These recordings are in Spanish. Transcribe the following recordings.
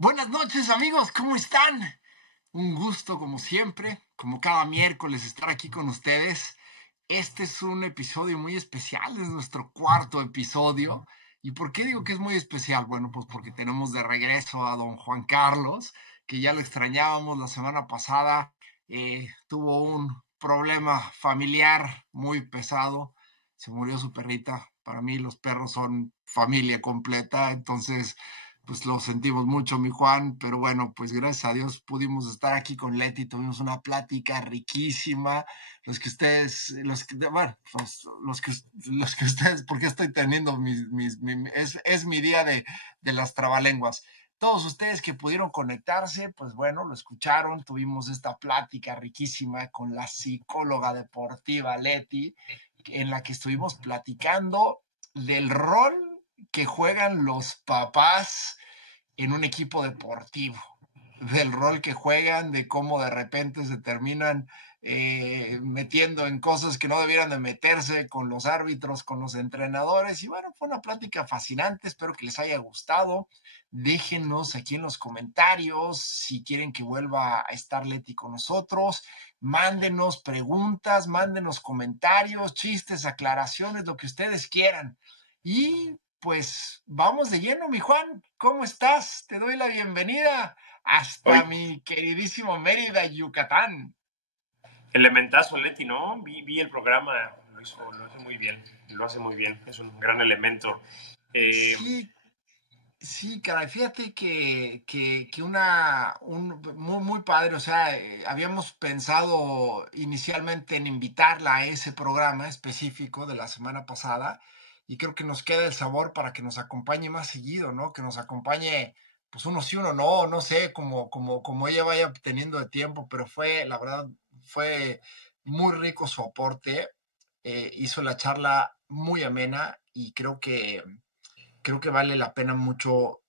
Buenas noches amigos, ¿cómo están? Un gusto como siempre, como cada miércoles estar aquí con ustedes. Este es un episodio muy especial, es nuestro cuarto episodio. ¿Y por qué digo que es muy especial? Bueno, pues porque tenemos de regreso a don Juan Carlos, que ya lo extrañábamos la semana pasada. Tuvo un problema familiar muy pesado, se murió su perrita. Para mí los perros son familia completa, entonces pues lo sentimos mucho, mi Juan, pero bueno, pues gracias a Dios pudimos estar aquí con Leti, tuvimos una plática riquísima. Los que ustedes, bueno, los que ustedes, porque estoy teniendo es mi día de las trabalenguas. Todos ustedes que pudieron conectarse, pues bueno, lo escucharon, tuvimos esta plática riquísima con la psicóloga deportiva Leti, en la que estuvimos platicando del rol que juegan los papás en un equipo deportivo, del rol que juegan, de cómo de repente se terminan metiendo en cosas que no debieran de meterse con los árbitros, con los entrenadores. Y bueno, fue una plática fascinante, espero que les haya gustado. Déjenos aquí en los comentarios si quieren que vuelva a estar Leti con nosotros. Mándenos preguntas, mándenos comentarios, chistes, aclaraciones, lo que ustedes quieran. Y pues vamos de lleno, mi Juan. ¿Cómo estás? Te doy la bienvenida hasta mi queridísimo Mérida, Yucatán. Elementazo, Leti, ¿no? Vi el programa, lo hace muy bien, es un gran elemento. Sí, caray, fíjate que muy padre, o sea, habíamos pensado inicialmente en invitarla a ese programa específico de la semana pasada y creo que nos queda el sabor para que nos acompañe más seguido, ¿no? Que nos acompañe, pues uno sí, uno no sé, como ella vaya teniendo de tiempo, pero la verdad, fue muy rico su aporte, hizo la charla muy amena y creo que vale la pena mucho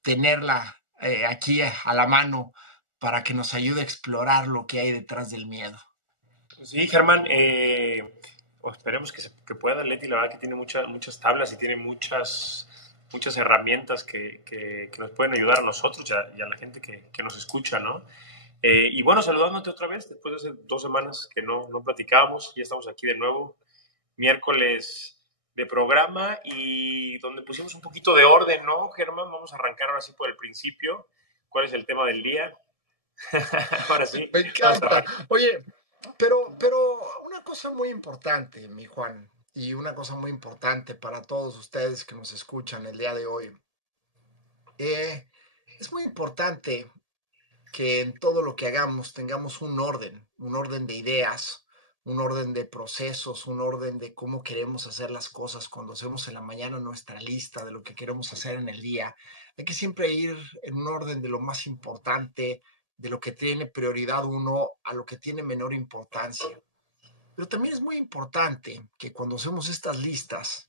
tenerla aquí a la mano para que nos ayude a explorar lo que hay detrás del miedo. Sí, Germán, esperemos que pueda. Leti, la verdad que tiene muchas tablas y tiene muchas herramientas que nos pueden ayudar a nosotros y a la gente que nos escucha, ¿no? Y bueno, saludándote otra vez, después de hace 2 semanas que no platicábamos, ya estamos aquí de nuevo, miércoles de programa y donde pusimos un poquito de orden, ¿no, Germán? Vamos a arrancar ahora sí por el principio. ¿Cuál es el tema del día? Ahora sí. Me encanta. Oye, pero una cosa muy importante, mi Juan, y una cosa muy importante para todos ustedes que nos escuchan el día de hoy. Es muy importante que en todo lo que hagamos tengamos un orden de ideas, un orden de procesos, un orden de cómo queremos hacer las cosas cuando hacemos en la mañana nuestra lista de lo que queremos hacer en el día. Hay que siempre ir en un orden de lo más importante, de lo que tiene prioridad uno a lo que tiene menor importancia. Pero también es muy importante que cuando hacemos estas listas,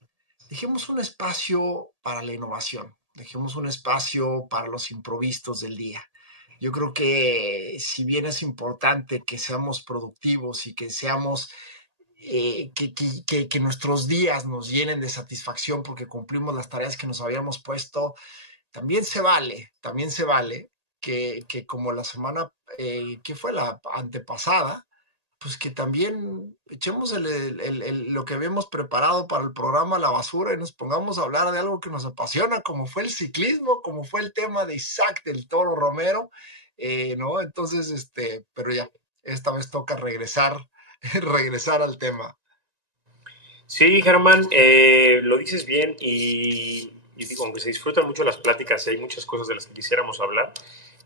dejemos un espacio para la innovación, dejemos un espacio para los improvisos del día. Yo creo que si bien es importante que seamos productivos y que seamos, que nuestros días nos llenen de satisfacción porque cumplimos las tareas que nos habíamos puesto, también se vale que como la semana que fue la antepasada, pues que también echemos lo que habíamos preparado para el programa a la basura y nos pongamos a hablar de algo que nos apasiona, como fue el ciclismo, como fue el tema de Isaac del Toro Romero, ¿no? Entonces, pero ya, esta vez toca regresar al tema. Sí, Germán, lo dices bien y digo, aunque se disfrutan mucho las pláticas y hay muchas cosas de las que quisiéramos hablar,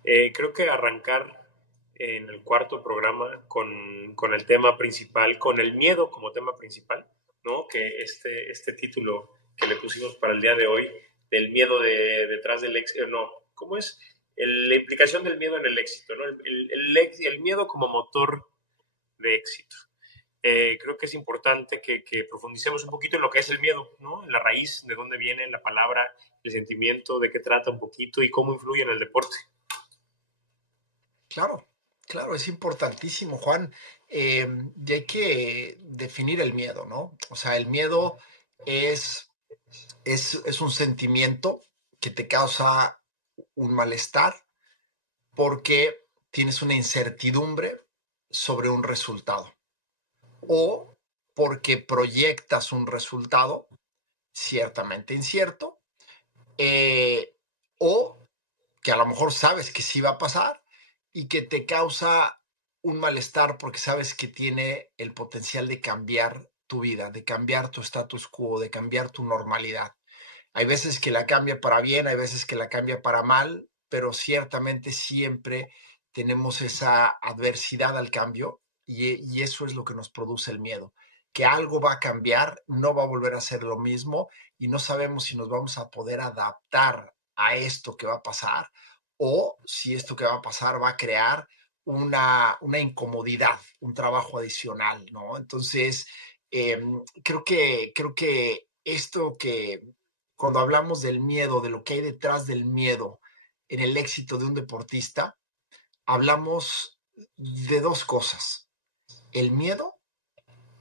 creo que arrancar en el cuarto programa con el tema principal, con el miedo como tema principal, ¿no? Que este título que le pusimos para el día de hoy, del miedo detrás del éxito, no, ¿cómo es? La implicación del miedo en el éxito, ¿no? El miedo como motor de éxito. Creo que es importante que profundicemos un poquito en lo que es el miedo, ¿no? En la raíz, de dónde viene la palabra, el sentimiento, de qué trata un poquito y cómo influye en el deporte. Claro, es importantísimo, Juan. Y hay que definir el miedo, ¿no? O sea, el miedo es un sentimiento que te causa un malestar porque tienes una incertidumbre sobre un resultado o porque proyectas un resultado ciertamente incierto, o que a lo mejor sabes que sí va a pasar y que te causa un malestar porque sabes que tiene el potencial de cambiar tu vida, de cambiar tu status quo, de cambiar tu normalidad. Hay veces que la cambia para bien, hay veces que la cambia para mal, pero ciertamente siempre tenemos esa adversidad al cambio y eso es lo que nos produce el miedo, que algo va a cambiar, no va a volver a ser lo mismo y no sabemos si nos vamos a poder adaptar a esto que va a pasar o si esto que va a pasar va a crear una incomodidad, un trabajo adicional, ¿no? Entonces, creo que esto que cuando hablamos del miedo, de lo que hay detrás del miedo en el éxito de un deportista, hablamos de dos cosas. El miedo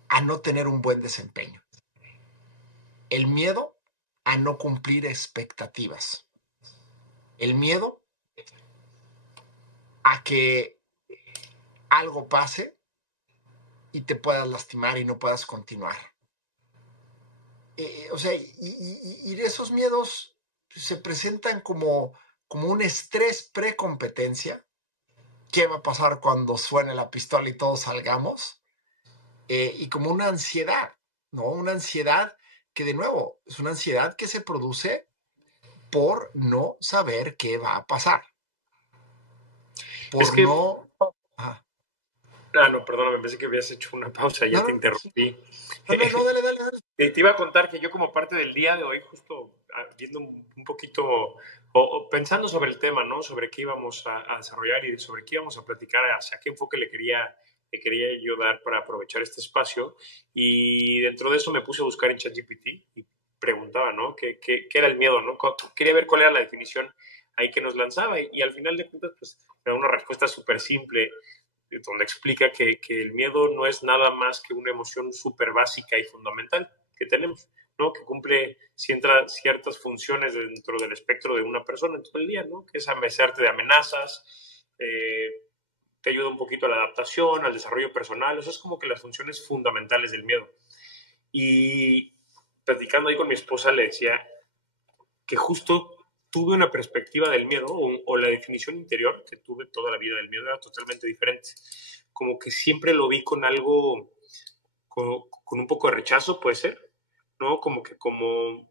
a no tener un buen desempeño. El miedo a no cumplir expectativas. El miedo a que algo pase y te puedas lastimar y no puedas continuar. O sea, y esos miedos se presentan como un estrés pre-competencia. ¿Qué va a pasar cuando suene la pistola y todos salgamos? Y como una ansiedad, ¿no? Una ansiedad que, de nuevo, es una ansiedad que se produce por no saber qué va a pasar. Por Es que, no... Ah. No, perdóname, pensé que habías hecho una pausa, ya No, te no, interrumpí. no, dale. Te iba a contar que yo como parte del día de hoy, justo viendo un poquito o pensando sobre el tema, ¿no? Sobre qué íbamos a desarrollar y sobre qué íbamos a platicar, hacia qué enfoque le quería yo dar para aprovechar este espacio. Y dentro de eso me puse a buscar en ChatGPT y preguntaba, ¿no? ¿Qué era el miedo, ¿no? Quería ver cuál era la definición ahí que nos lanzaba y al final de cuentas, pues, me da una respuesta súper simple donde explica que el miedo no es nada más que una emoción súper básica y fundamental que tenemos, ¿no? Que cumple ciertas funciones dentro del espectro de una persona en todo el día, ¿no? Que es amesarte de amenazas, te ayuda un poquito a la adaptación, al desarrollo personal, eso es como que las funciones fundamentales del miedo. Y platicando ahí con mi esposa le decía que justo tuve una perspectiva del miedo o la definición interior que tuve toda la vida del miedo era totalmente diferente. Como que siempre lo vi con algo, con un poco de rechazo, puede ser, ¿no? Como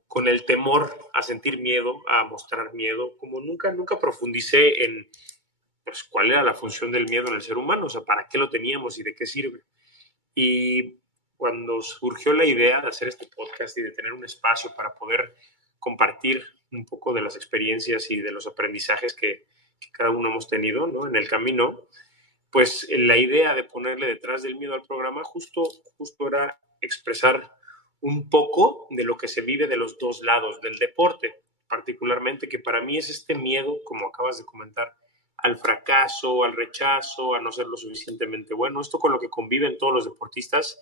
con el temor a sentir miedo, a mostrar miedo, como nunca profundicé en pues, cuál era la función del miedo en el ser humano, o sea, para qué lo teníamos y de qué sirve. Y cuando surgió la idea de hacer este podcast y de tener un espacio para poder compartir un poco de las experiencias y de los aprendizajes que cada uno hemos tenido, ¿no? En el camino, pues la idea de ponerle detrás del miedo al programa justo era expresar un poco de lo que se vive de los dos lados del deporte, particularmente que para mí es este miedo, como acabas de comentar, al fracaso, al rechazo, a no ser lo suficientemente bueno. Esto con lo que conviven todos los deportistas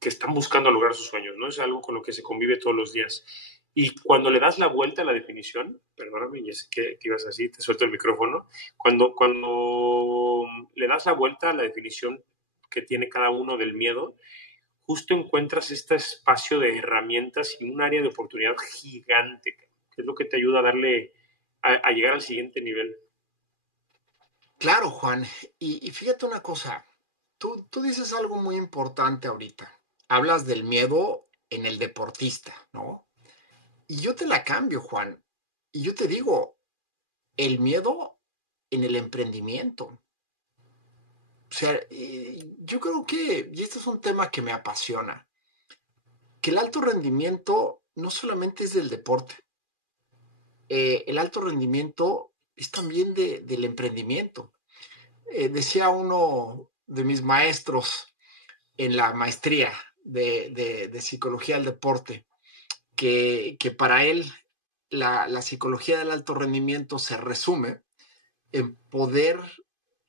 que están buscando lograr sus sueños, ¿no? Es algo con lo que se convive todos los días. Y cuando le das la vuelta a la definición, perdóname, ya sé que ibas así, te suelto el micrófono, cuando le das la vuelta a la definición que tiene cada uno del miedo, justo encuentras este espacio de herramientas y un área de oportunidad gigante, que es lo que te ayuda a darle, a llegar al siguiente nivel. Claro, Juan. Y fíjate una cosa, tú dices algo muy importante ahorita. Hablas del miedo en el deportista, ¿no? Y yo te la cambio, Juan. Y yo te digo, el miedo en el emprendimiento. O sea, yo creo que, y este es un tema que me apasiona, que el alto rendimiento no solamente es del deporte, el alto rendimiento es también del emprendimiento. Decía uno de mis maestros en la maestría de psicología del deporte, que para él la psicología del alto rendimiento se resume en poder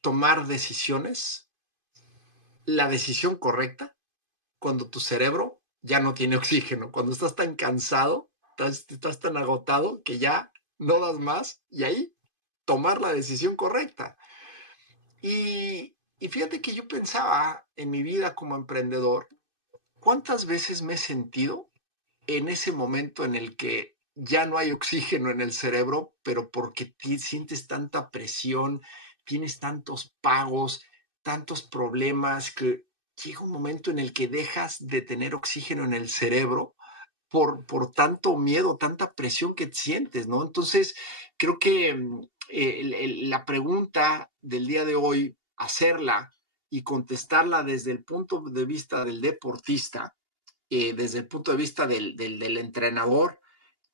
tomar decisiones, la decisión correcta, cuando tu cerebro ya no tiene oxígeno, cuando estás tan cansado estás tan agotado que ya no das más y ahí tomar la decisión correcta. Y fíjate que yo pensaba en mi vida como emprendedor, ¿cuántas veces me he sentido en ese momento en el que ya no hay oxígeno en el cerebro, pero porque sientes tanta presión, tienes tantos pagos, tantos problemas, que llega un momento en el que dejas de tener oxígeno en el cerebro por tanto miedo, tanta presión que sientes, ¿no? Entonces, creo que la pregunta del día de hoy, hacerla y contestarla desde el punto de vista del deportista, desde el punto de vista del entrenador,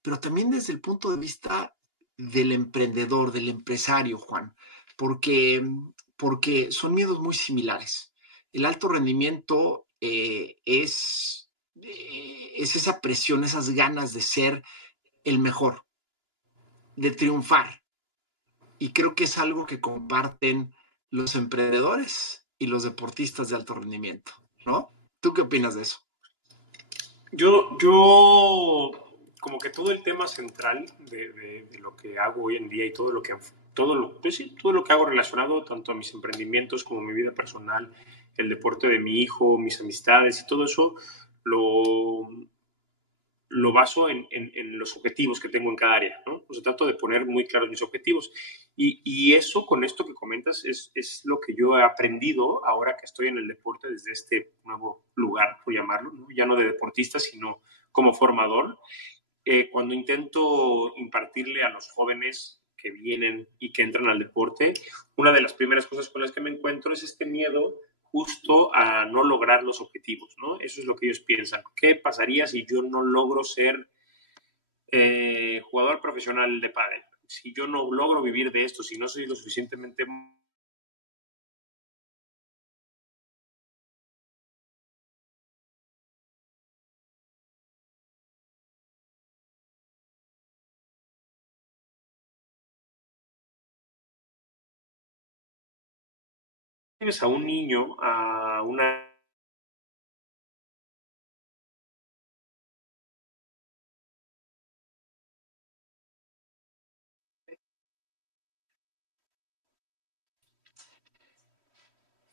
pero también desde el punto de vista del emprendedor, del empresario, Juan, porque, porque son miedos muy similares. El alto rendimiento es esa presión, esas ganas de ser el mejor, de triunfar. Y creo que es algo que comparten los emprendedores y los deportistas de alto rendimiento, ¿no? ¿Tú qué opinas de eso? Yo como que todo el tema central de lo que hago hoy en día y pues sí, todo lo que hago relacionado tanto a mis emprendimientos como a mi vida personal, el deporte de mi hijo, mis amistades y todo eso, lo, lo baso en los objetivos que tengo en cada área, ¿no? O sea, trato de poner muy claros mis objetivos. Y eso, con esto que comentas, es lo que yo he aprendido ahora que estoy en el deporte desde este nuevo lugar, por llamarlo, ¿no? Ya no de deportista, sino como formador. Cuando intento impartirle a los jóvenes que vienen y que entran al deporte, una de las primeras cosas con las que me encuentro es este miedo justo a no lograr los objetivos, ¿no? Eso es lo que ellos piensan. ¿Qué pasaría si yo no logro ser jugador profesional de pádel? Si yo no logro vivir de esto, si no soy lo suficientemente a un niño, a una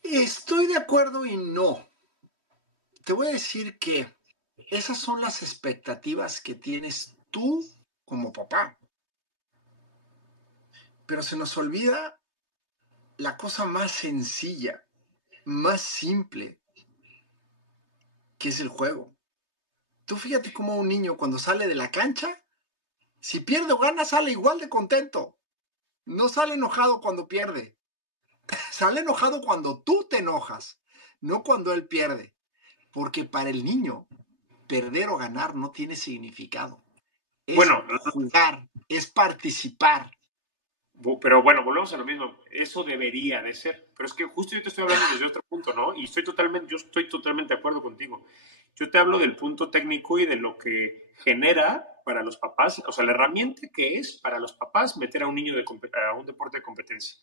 Estoy de acuerdo y no. Te voy a decir que esas son las expectativas que tienes tú como papá. Pero se nos olvida la cosa más sencilla, más simple, que es el juego. Tú fíjate cómo un niño cuando sale de la cancha, si pierde o gana, sale igual de contento. No sale enojado cuando pierde. Sale enojado cuando tú te enojas, no cuando él pierde. Porque para el niño, perder o ganar no tiene significado. Es bueno, jugar, es participar. pero bueno, volvemos a lo mismo. Eso debería de ser. Pero es que justo yo te estoy hablando desde otro punto, ¿no? Y yo estoy totalmente de acuerdo contigo. Yo te hablo del punto técnico y de lo que genera para los papás, o sea, la herramienta que es para los papás meter a un niño a un deporte de competencia.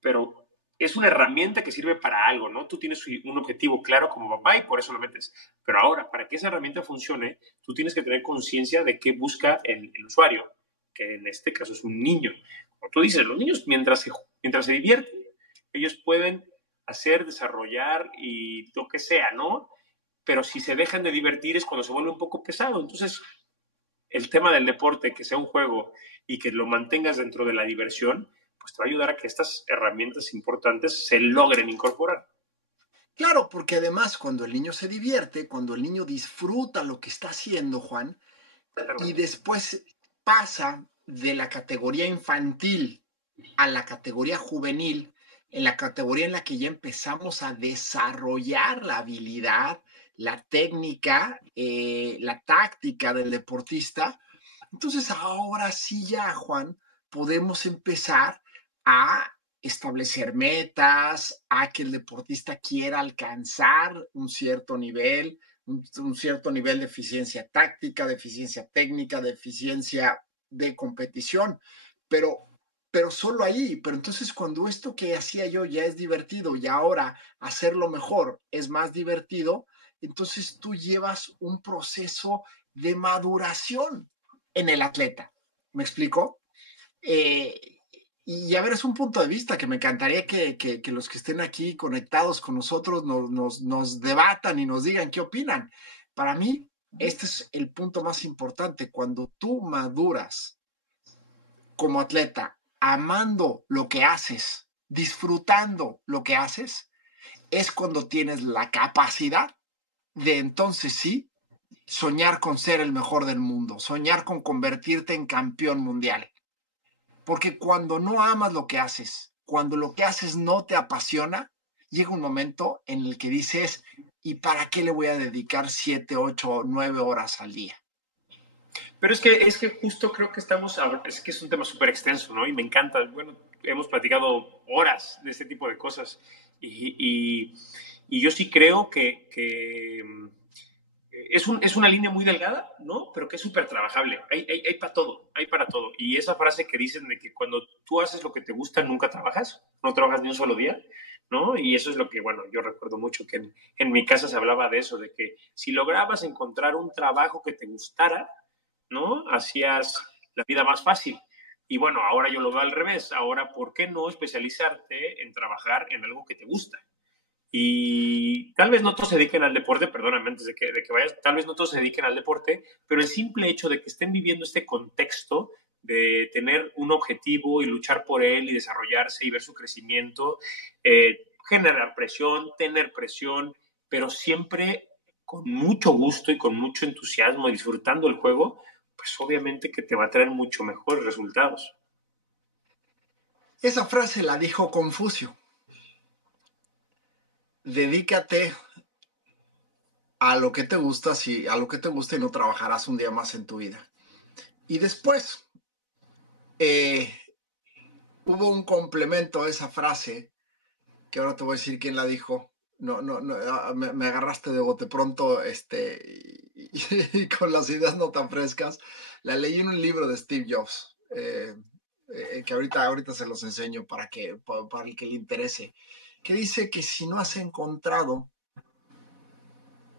Pero es una herramienta que sirve para algo, ¿no? Tú tienes un objetivo claro como papá y por eso lo metes. Pero ahora, para que esa herramienta funcione, tú tienes que tener conciencia de qué busca el usuario, que en este caso es un niño. Como tú dices, los niños mientras se divierten, ellos pueden hacer, desarrollar y lo que sea, ¿no? Pero si se dejan de divertir es cuando se vuelve un poco pesado. Entonces, el tema del deporte, que sea un juego y que lo mantengas dentro de la diversión, pues te va a ayudar a que estas herramientas importantes se logren incorporar. Claro, porque además cuando el niño se divierte, cuando el niño disfruta lo que está haciendo, Juan, y después pasa de la categoría infantil a la categoría juvenil, en la categoría en la que ya empezamos a desarrollar la habilidad, la técnica, la táctica del deportista, entonces ahora sí ya, Juan, podemos empezar a establecer metas, a que el deportista quiera alcanzar un cierto nivel de eficiencia táctica, de eficiencia técnica, de eficiencia de competición, pero, pero solo ahí. Pero entonces cuando esto que hacía yo ya es divertido y ahora hacerlo mejor es más divertido, entonces tú llevas un proceso de maduración. en el atleta. ¿Me explico? Y a ver, es un punto de vista que me encantaría que los que estén aquí conectados con nosotros nos debatan y nos digan qué opinan. Para mí, este es el punto más importante. Cuando tú maduras como atleta, amando lo que haces, disfrutando lo que haces, es cuando tienes la capacidad de entonces sí soñar con ser el mejor del mundo, soñar con convertirte en campeón mundial. Porque cuando no amas lo que haces, cuando lo que haces no te apasiona, llega un momento en el que dices, ¿y para qué le voy a dedicar 7, 8, 9 horas al día? Pero es que justo creo que es que es un tema súper extenso, ¿no? Y me encanta. Bueno, hemos platicado horas de este tipo de cosas. Y yo sí creo que es una línea muy delgada, ¿no? Pero que es súper trabajable. Hay para todo, hay para todo. Y esa frase que dicen de que cuando tú haces lo que te gusta, nunca trabajas, no trabajas ni un solo día, ¿no? Y eso es lo que, bueno, yo recuerdo mucho que en mi casa se hablaba de eso, de que si lograbas encontrar un trabajo que te gustara, ¿no? Hacías la vida más fácil. Y bueno, ahora yo lo veo al revés. Ahora, ¿por qué no especializarte en trabajar en algo que te gusta? Y tal vez no todos se dediquen al deporte, perdóname antes de que vayas, tal vez no todos se dediquen al deporte, pero el simple hecho de que estén viviendo este contexto de tener un objetivo y luchar por él y desarrollarse y ver su crecimiento, generar presión, tener presión, pero siempre con mucho gusto y con mucho entusiasmo, disfrutando el juego, pues obviamente que te va a traer mucho mejores resultados. Esa frase la dijo Confucio. Dedícate a lo que te gusta, sí, a lo que te gusta y no trabajarás un día más en tu vida. Y después hubo un complemento a esa frase, que ahora te voy a decir quién la dijo. No, me agarraste de bote pronto, y con las ideas no tan frescas. La leí en un libro de Steve Jobs, que ahorita se los enseño para el que le interese, que dice que si no has encontrado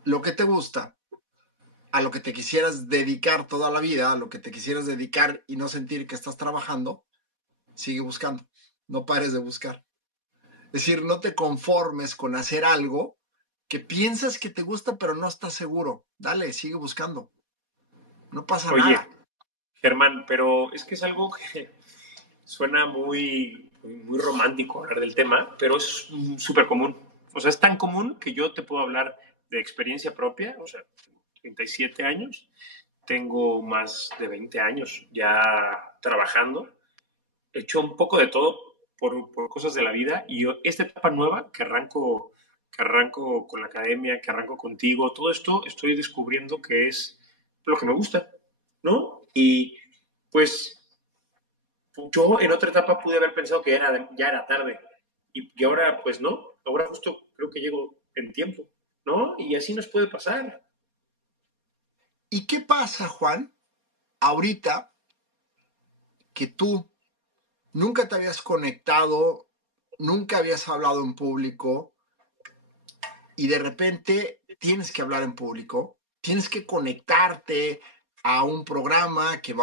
lo que te gusta, a lo que te quisieras dedicar toda la vida, a lo que te quisieras dedicar y no sentir que estás trabajando, sigue buscando, no pares de buscar. Es decir, no te conformes con hacer algo que piensas que te gusta pero no estás seguro. Dale, sigue buscando. No pasa Oye, nada. Germán, pero es que es algo que suena muy romántico hablar del tema, pero es súper común. O sea, es tan común que yo te puedo hablar de experiencia propia, o sea, 37 años, tengo más de 20 años ya trabajando, he hecho un poco de todo por cosas de la vida y yo, esta etapa nueva que arranco con la academia, que arranco contigo, todo esto estoy descubriendo que es lo que me gusta, ¿no? Y pues yo en otra etapa pude haber pensado que ya era tarde y ahora pues no, ahora justo creo que llego en tiempo, ¿no? Y así nos puede pasar. ¿Y qué pasa, Juan, ahorita que tú nunca te habías conectado, nunca habías hablado en público y de repente tienes que hablar en público, tienes que conectarte a un programa que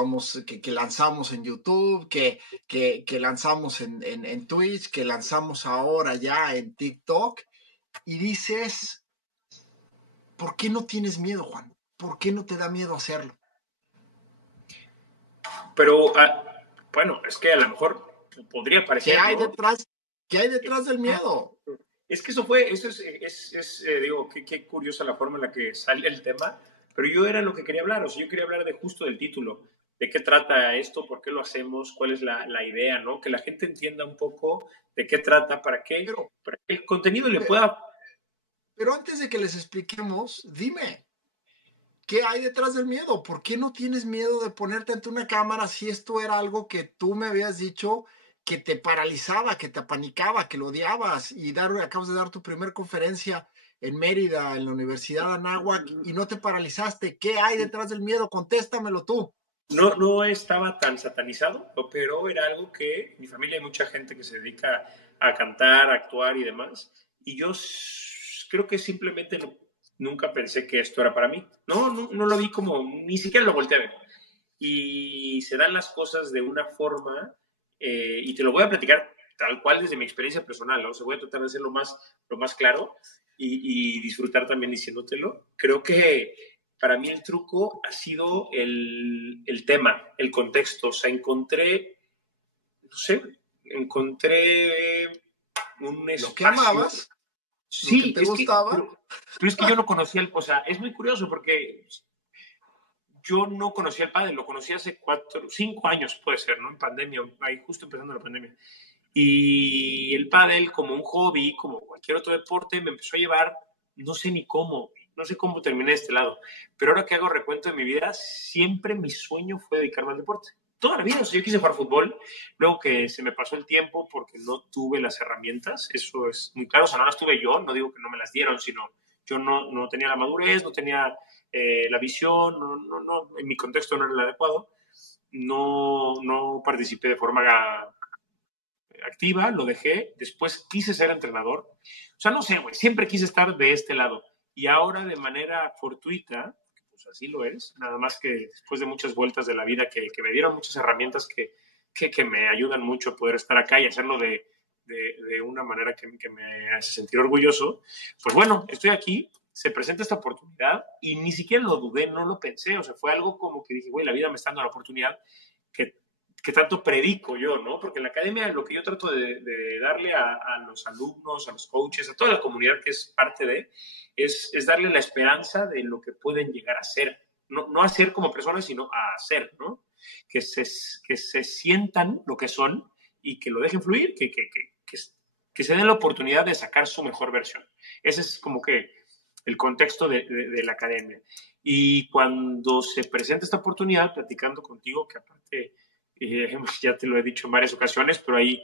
lanzamos en YouTube, que lanzamos en Twitch, que lanzamos ahora ya en TikTok, y dices, ¿por qué no tienes miedo, Juan? ¿Por qué no te da miedo hacerlo? Pero bueno, es que a lo mejor podría ¿Qué parecer, hay ¿no? detrás? ¿Qué hay detrás del miedo? Es que eso digo, qué curiosa la forma en la que sale el tema, pero yo era lo que quería hablar, o sea, yo quería hablar de justo del título, de qué trata esto, por qué lo hacemos, cuál es la idea, ¿no? Que la gente entienda un poco de qué trata, Pero, para que el contenido le pero, pueda... pero antes de que les expliquemos, dime, ¿qué hay detrás del miedo? ¿Por qué no tienes miedo de ponerte ante una cámara si esto era algo que tú me habías dicho que te paralizaba, que te apanicaba, que lo odiabas y acabas de dar tu primer conferencia en Mérida, en la Universidad de Anáhuac y no te paralizaste? ¿Qué hay detrás del miedo? Contéstamelo tú. No estaba tan satanizado, pero era algo que mi familia hay mucha gente que se dedica a cantar, a actuar y demás. Y yo creo que simplemente nunca pensé que esto era para mí. No lo vi como, ni siquiera lo volteé a ver. y se dan las cosas de una forma, y te lo voy a platicar tal cual desde mi experiencia personal, ¿no? O sea, voy a tratar de ser lo más claro y disfrutar también diciéndotelo. Creo que para mí el truco ha sido el tema, el contexto. O sea, encontré un Lo que espacio. amabas, lo que Sí, te gustaba. pero es que yo no conocía o sea, es muy curioso porque yo no conocía el pádel, lo conocí hace 5 años, puede ser, ¿no? En pandemia, ahí justo empezando la pandemia. Y el pádel, como un hobby, como cualquier otro deporte, me empezó a llevar, no sé cómo terminé de este lado, pero ahora que hago recuento de mi vida, siempre mi sueño fue dedicarme al deporte. Toda la vida, o sea, yo quise jugar fútbol, luego que se me pasó el tiempo porque no tuve las herramientas, eso es muy claro, o sea, no las tuve yo, no digo que no me las dieron, sino yo no tenía la madurez, no tenía la visión, en mi contexto no era el adecuado, no participé de forma activa, lo dejé, después quise ser entrenador. O sea, no sé, güey, siempre quise estar de este lado. Y ahora de manera fortuita, pues así lo es, nada más que después de muchas vueltas de la vida que me dieron muchas herramientas que me ayudan mucho a poder estar acá y hacerlo de una manera que me hace sentir orgulloso, pues bueno, estoy aquí, se presenta esta oportunidad y ni siquiera lo dudé, no lo pensé, o sea, fue algo como que dije, güey, la vida me está dando la oportunidad que tanto predico yo, ¿no? Porque en la academia lo que yo trato de darle a los alumnos, a los coaches, a toda la comunidad que es parte es darle la esperanza de lo que pueden llegar a ser. No a ser como personas, sino a ser, ¿no? Que se sientan lo que son y que lo dejen fluir, que se den la oportunidad de sacar su mejor versión. Ese es como que el contexto de la academia. Y cuando se presenta esta oportunidad, platicando contigo, que aparte ya te lo he dicho en varias ocasiones, pero ahí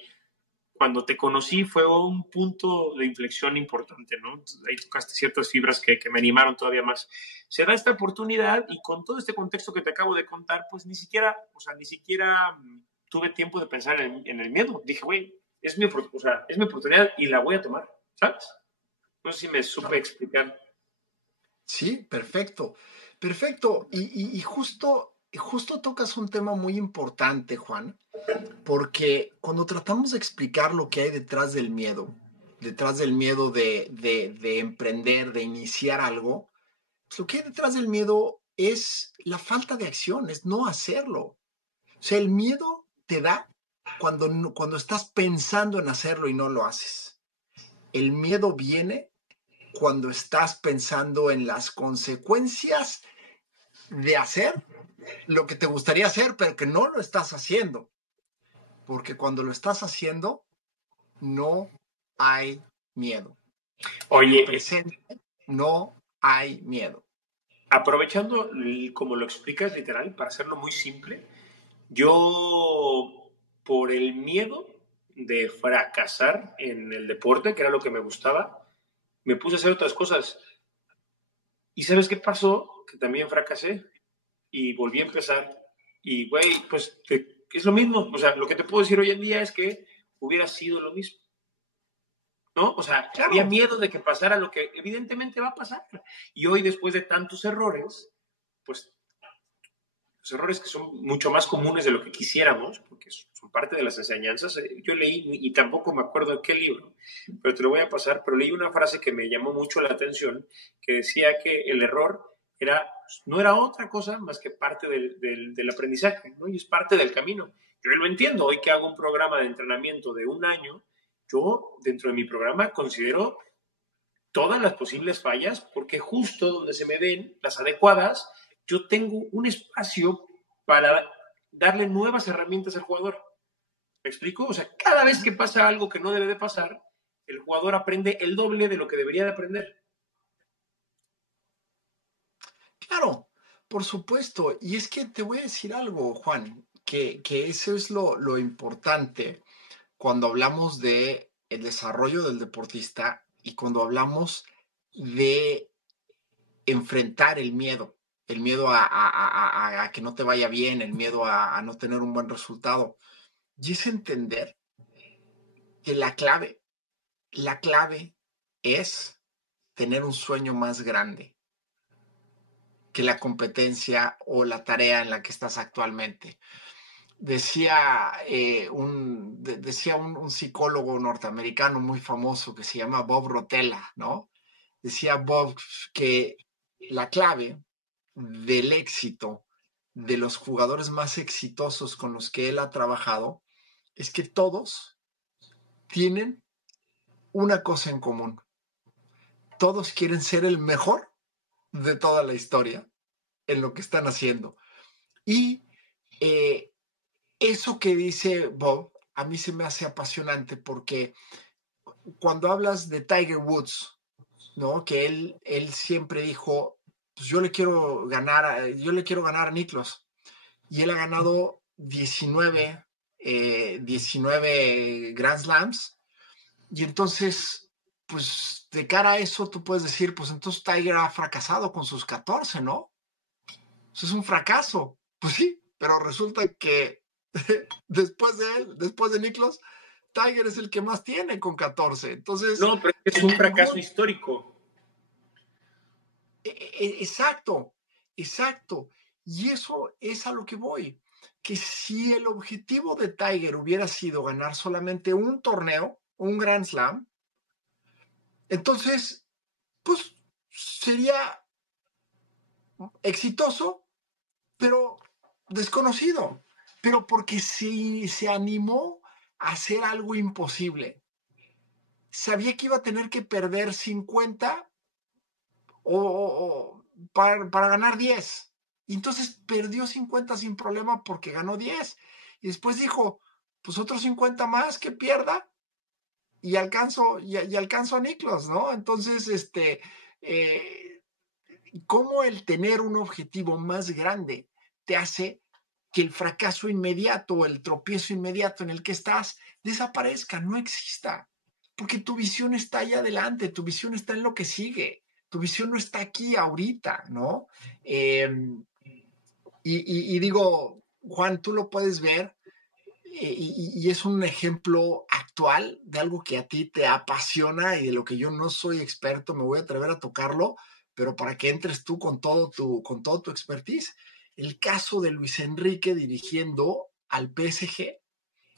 cuando te conocí fue un punto de inflexión importante, ¿no? Ahí tocaste ciertas fibras que me animaron todavía más. Se da esta oportunidad y con todo este contexto que te acabo de contar, pues ni siquiera tuve tiempo de pensar en el miedo. Dije, güey, es mi oportunidad y la voy a tomar, ¿sabes? No sé si me supe Claro. explicar. Sí, perfecto. Perfecto. Y justo tocas un tema muy importante, Juan, porque cuando tratamos de explicar lo que hay detrás del miedo de emprender, de iniciar algo, pues lo que hay detrás del miedo es la falta de acción, es no hacerlo. O sea, el miedo te da cuando estás pensando en hacerlo y no lo haces. El miedo viene cuando estás pensando en las consecuencias de hacer lo que te gustaría hacer, pero que no lo estás haciendo. Porque cuando lo estás haciendo, no hay miedo. En el Oye, presente no hay miedo. aprovechando como lo explicas literal, para hacerlo muy simple, yo por el miedo de fracasar en el deporte, que era lo que me gustaba, me puse a hacer otras cosas. ¿Y sabes qué pasó? Que también fracasé y volví a empezar. Y, güey, pues es lo mismo. O sea, lo que te puedo decir hoy en día es que hubiera sido lo mismo. ¿No? O sea, había Claro, miedo de que pasara lo que evidentemente va a pasar. Y hoy, después de tantos errores, pues los errores que son mucho más comunes de lo que quisiéramos, porque son parte de las enseñanzas. Yo leí, y tampoco me acuerdo de qué libro, pero te lo voy a pasar, pero leí una frase que me llamó mucho la atención, que decía que el error no era otra cosa más que parte del aprendizaje, ¿no? Y es parte del camino. Yo lo entiendo, hoy que hago un programa de entrenamiento de un año, yo dentro de mi programa considero todas las posibles fallas, porque justo donde se me den las adecuadas, yo tengo un espacio para darle nuevas herramientas al jugador. ¿Me explico? O sea, cada vez que pasa algo que no debe de pasar, el jugador aprende el doble de lo que debería de aprender. claro, por supuesto. Y es que te voy a decir algo, Juan, que eso es lo importante cuando hablamos de el desarrollo del deportista y cuando hablamos de enfrentar el miedo a que no te vaya bien, el miedo a no tener un buen resultado. Y es entender que la clave es tener un sueño más grande, que la competencia o la tarea en la que estás actualmente. Decía, un psicólogo norteamericano muy famoso que se llama Bob Rotella, ¿no? Decía Bob que la clave del éxito de los jugadores más exitosos con los que él ha trabajado es que todos tienen una cosa en común. Todos quieren ser el mejor de toda la historia en lo que están haciendo. Y eso que dice Bob, a mí se me hace apasionante porque cuando hablas de Tiger Woods, ¿no? Que él siempre dijo, pues yo le quiero ganar a Nicklaus. Y él ha ganado 19 Grand Slams. Y entonces, pues de cara a eso, tú puedes decir, pues entonces Tiger ha fracasado con sus 14, ¿no? Eso es un fracaso. Pues sí, pero resulta que después de él, después de Nicklaus, Tiger es el que más tiene con 14. Entonces, No, pero es un fracaso histórico. Exacto, exacto. Y eso es a lo que voy. Que si el objetivo de Tiger hubiera sido ganar solamente un torneo, un Grand Slam, entonces, pues sería exitoso, pero desconocido. Pero porque se animó a hacer algo imposible. Sabía que iba a tener que perder 50 para ganar 10. Y entonces perdió 50 sin problema porque ganó 10. Y después dijo, pues otros 50 más que pierda y alcanzo a Nicklaus, ¿no? Entonces, cómo el tener un objetivo más grande te hace que el fracaso inmediato o el tropiezo inmediato en el que estás desaparezca, no exista, porque tu visión está ahí adelante, tu visión está en lo que sigue, tu visión no está aquí ahorita, ¿no? Y digo, Juan, tú lo puedes ver y es un ejemplo actual de algo que a ti te apasiona y de lo que yo no soy experto, me voy a atrever a tocarlo, pero para que entres tú con todo tu expertise. El caso de Luis Enrique dirigiendo al PSG.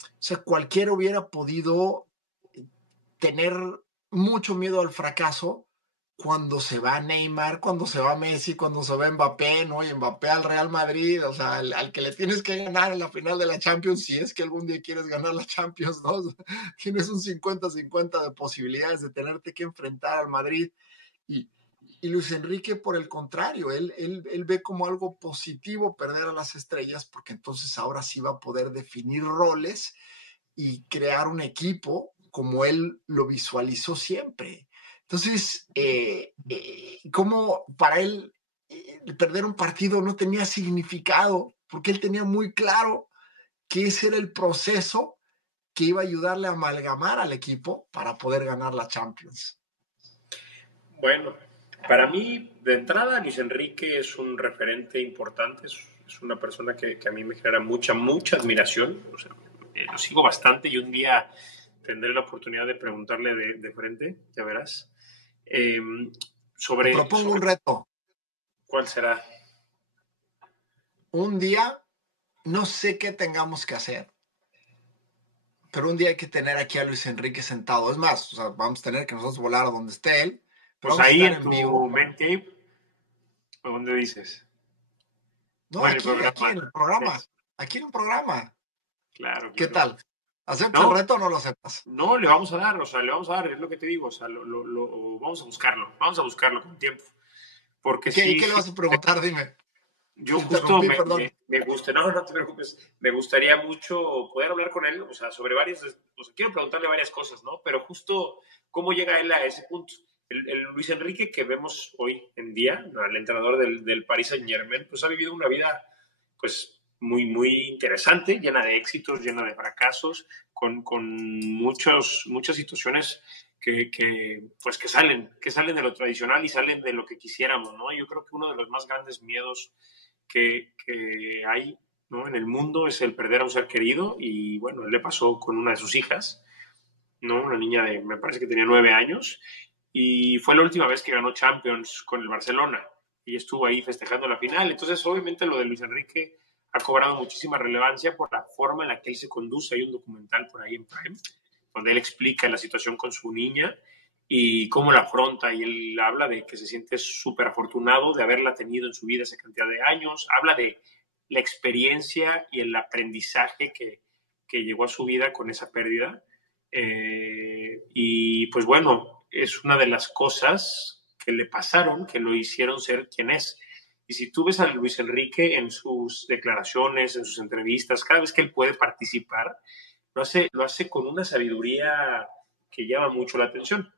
O sea, cualquiera hubiera podido tener mucho miedo al fracaso cuando se va Neymar, cuando se va Messi, cuando se va Mbappé, ¿no? Y Mbappé al Real Madrid, o sea, al que le tienes que ganar en la final de la Champions, si es que algún día quieres ganar la Champions, ¿no? O sea, tienes un 50-50 de posibilidades de tenerte que enfrentar al Madrid. Y, y Luis Enrique, por el contrario, él ve como algo positivo perder a las estrellas, porque entonces ahora sí va a poder definir roles y crear un equipo como él lo visualizó siempre. Entonces, como para él perder un partido no tenía significado, porque él tenía muy claro que ese era el proceso que iba a ayudarle a amalgamar al equipo para poder ganar la Champions. Bueno, para mí, de entrada, Luis Enrique es un referente importante, es una persona que a mí me genera mucha admiración. O sea, lo sigo bastante y un día tendré la oportunidad de preguntarle de frente, ya verás. Te propongo un reto. ¿Cuál será? Un día, no sé qué tengamos que hacer, pero un día hay que tener aquí a Luis Enrique sentado. Es más, o sea, vamos a tener que nosotros volar a donde esté él, pero Pues vamos a ahí estar en en tu vivo. Man Cave, ¿o dónde dices? No, O en el aquí programa. en el programa. Aquí en un programa. Claro, ¿Qué claro. tal? ¿Aceptas el ¿No? reto o no lo aceptas? No, le vamos a dar, o sea, le vamos a dar, es lo que te digo, o sea, vamos a buscarlo con tiempo. Porque ¿Y sí, qué le sí, vas a preguntar? Dime. yo Te justo interrumpí, perdón. me gusta, no te preocupes, me gustaría mucho poder hablar con él, o sea, sobre varias, o sea, quiero preguntarle varias cosas, ¿no? Pero justo, ¿cómo llega él a ese punto? El Luis Enrique que vemos hoy en día, el entrenador del Paris Saint-Germain, pues ha vivido una vida, pues, muy interesante, llena de éxitos, llena de fracasos, con muchas situaciones pues que salen de lo tradicional y salen de lo que quisiéramos, ¿no? Yo creo que uno de los más grandes miedos que hay, ¿no?, en el mundo es el perder a un ser querido y bueno, él le pasó con una de sus hijas, ¿no? Una niña me parece que tenía 9 años y fue la última vez que ganó Champions con el Barcelona y estuvo ahí festejando la final. Entonces, obviamente, lo de Luis Enrique ha cobrado muchísima relevancia por la forma en la que él se conduce. Hay un documental por ahí en Prime, donde él explica la situación con su niña y cómo la afronta. Y él habla de que se siente súper afortunado de haberla tenido en su vida esa cantidad de años. Habla de la experiencia y el aprendizaje que llegó a su vida con esa pérdida. Y pues bueno, es una de las cosas que le pasaron que lo hicieron ser quien es. Y si tú ves a Luis Enrique en sus declaraciones, en sus entrevistas, cada vez que él puede participar, lo hace con una sabiduría que llama mucho la atención.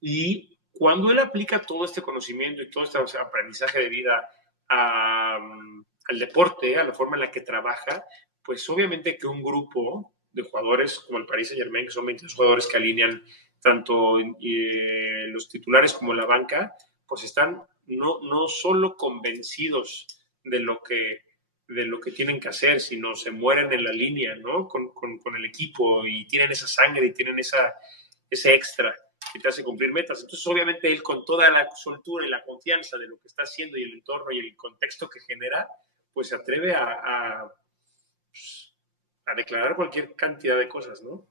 Y cuando él aplica todo este conocimiento y todo este aprendizaje de vida al deporte, a la forma en la que trabaja, pues obviamente que un grupo de jugadores como el Paris Saint-Germain, que son 22 jugadores que alinean tanto los titulares como la banca, pues están no solo convencidos de lo que tienen que hacer, sino se mueren en la línea, ¿no? Con el equipo y tienen esa sangre y tienen ese extra que te hace cumplir metas. Entonces, obviamente, él con toda la soltura y la confianza de lo que está haciendo y el entorno y el contexto que genera, pues se atreve a declarar cualquier cantidad de cosas, ¿no?